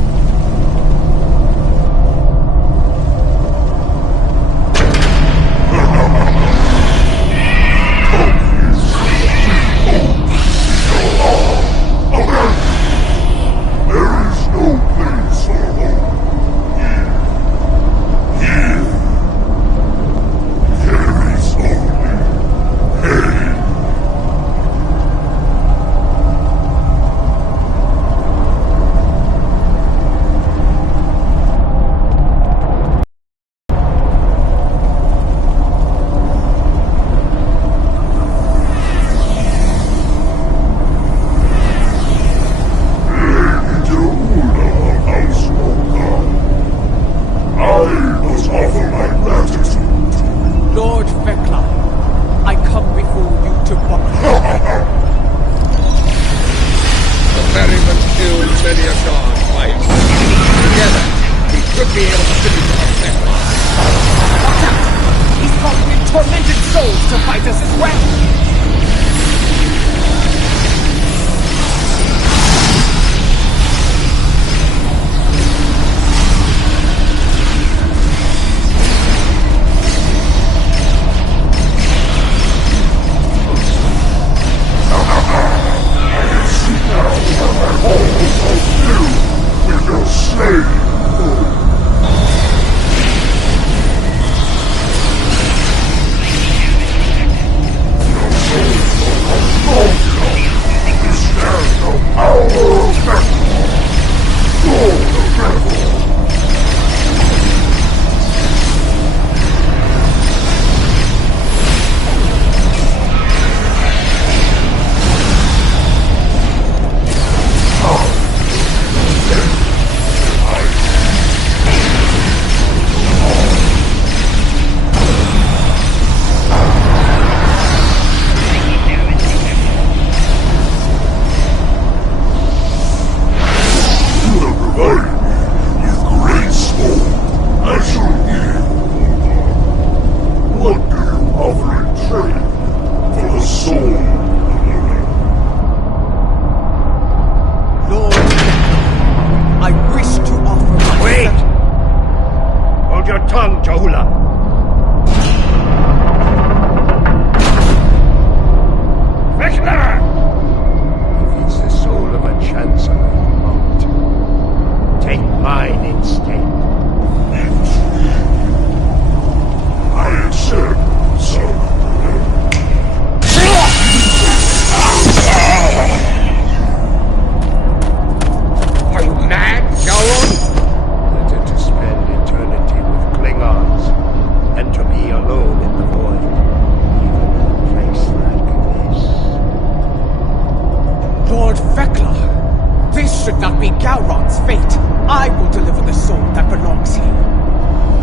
fate, I will deliver the soul that belongs here.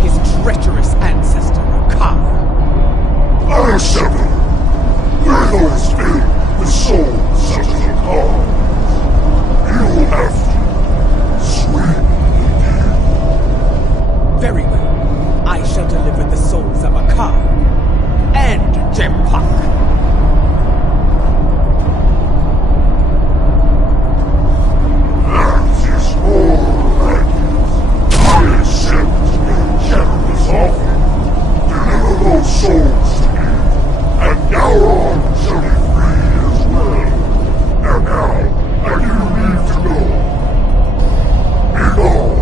His treacherous ancestor, Akar. Unacceptable! Where those filled with souls such as Akar? You will have to swim again. Very well. I shall deliver the souls of Akar and Jempak. That is all right. I accept your generous offer. Deliver those souls to me, and Gowron shall be free as well. And now, I give you leave to go. Be gone.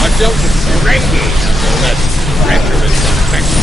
I dealt with Ferengi until that treacherous infection.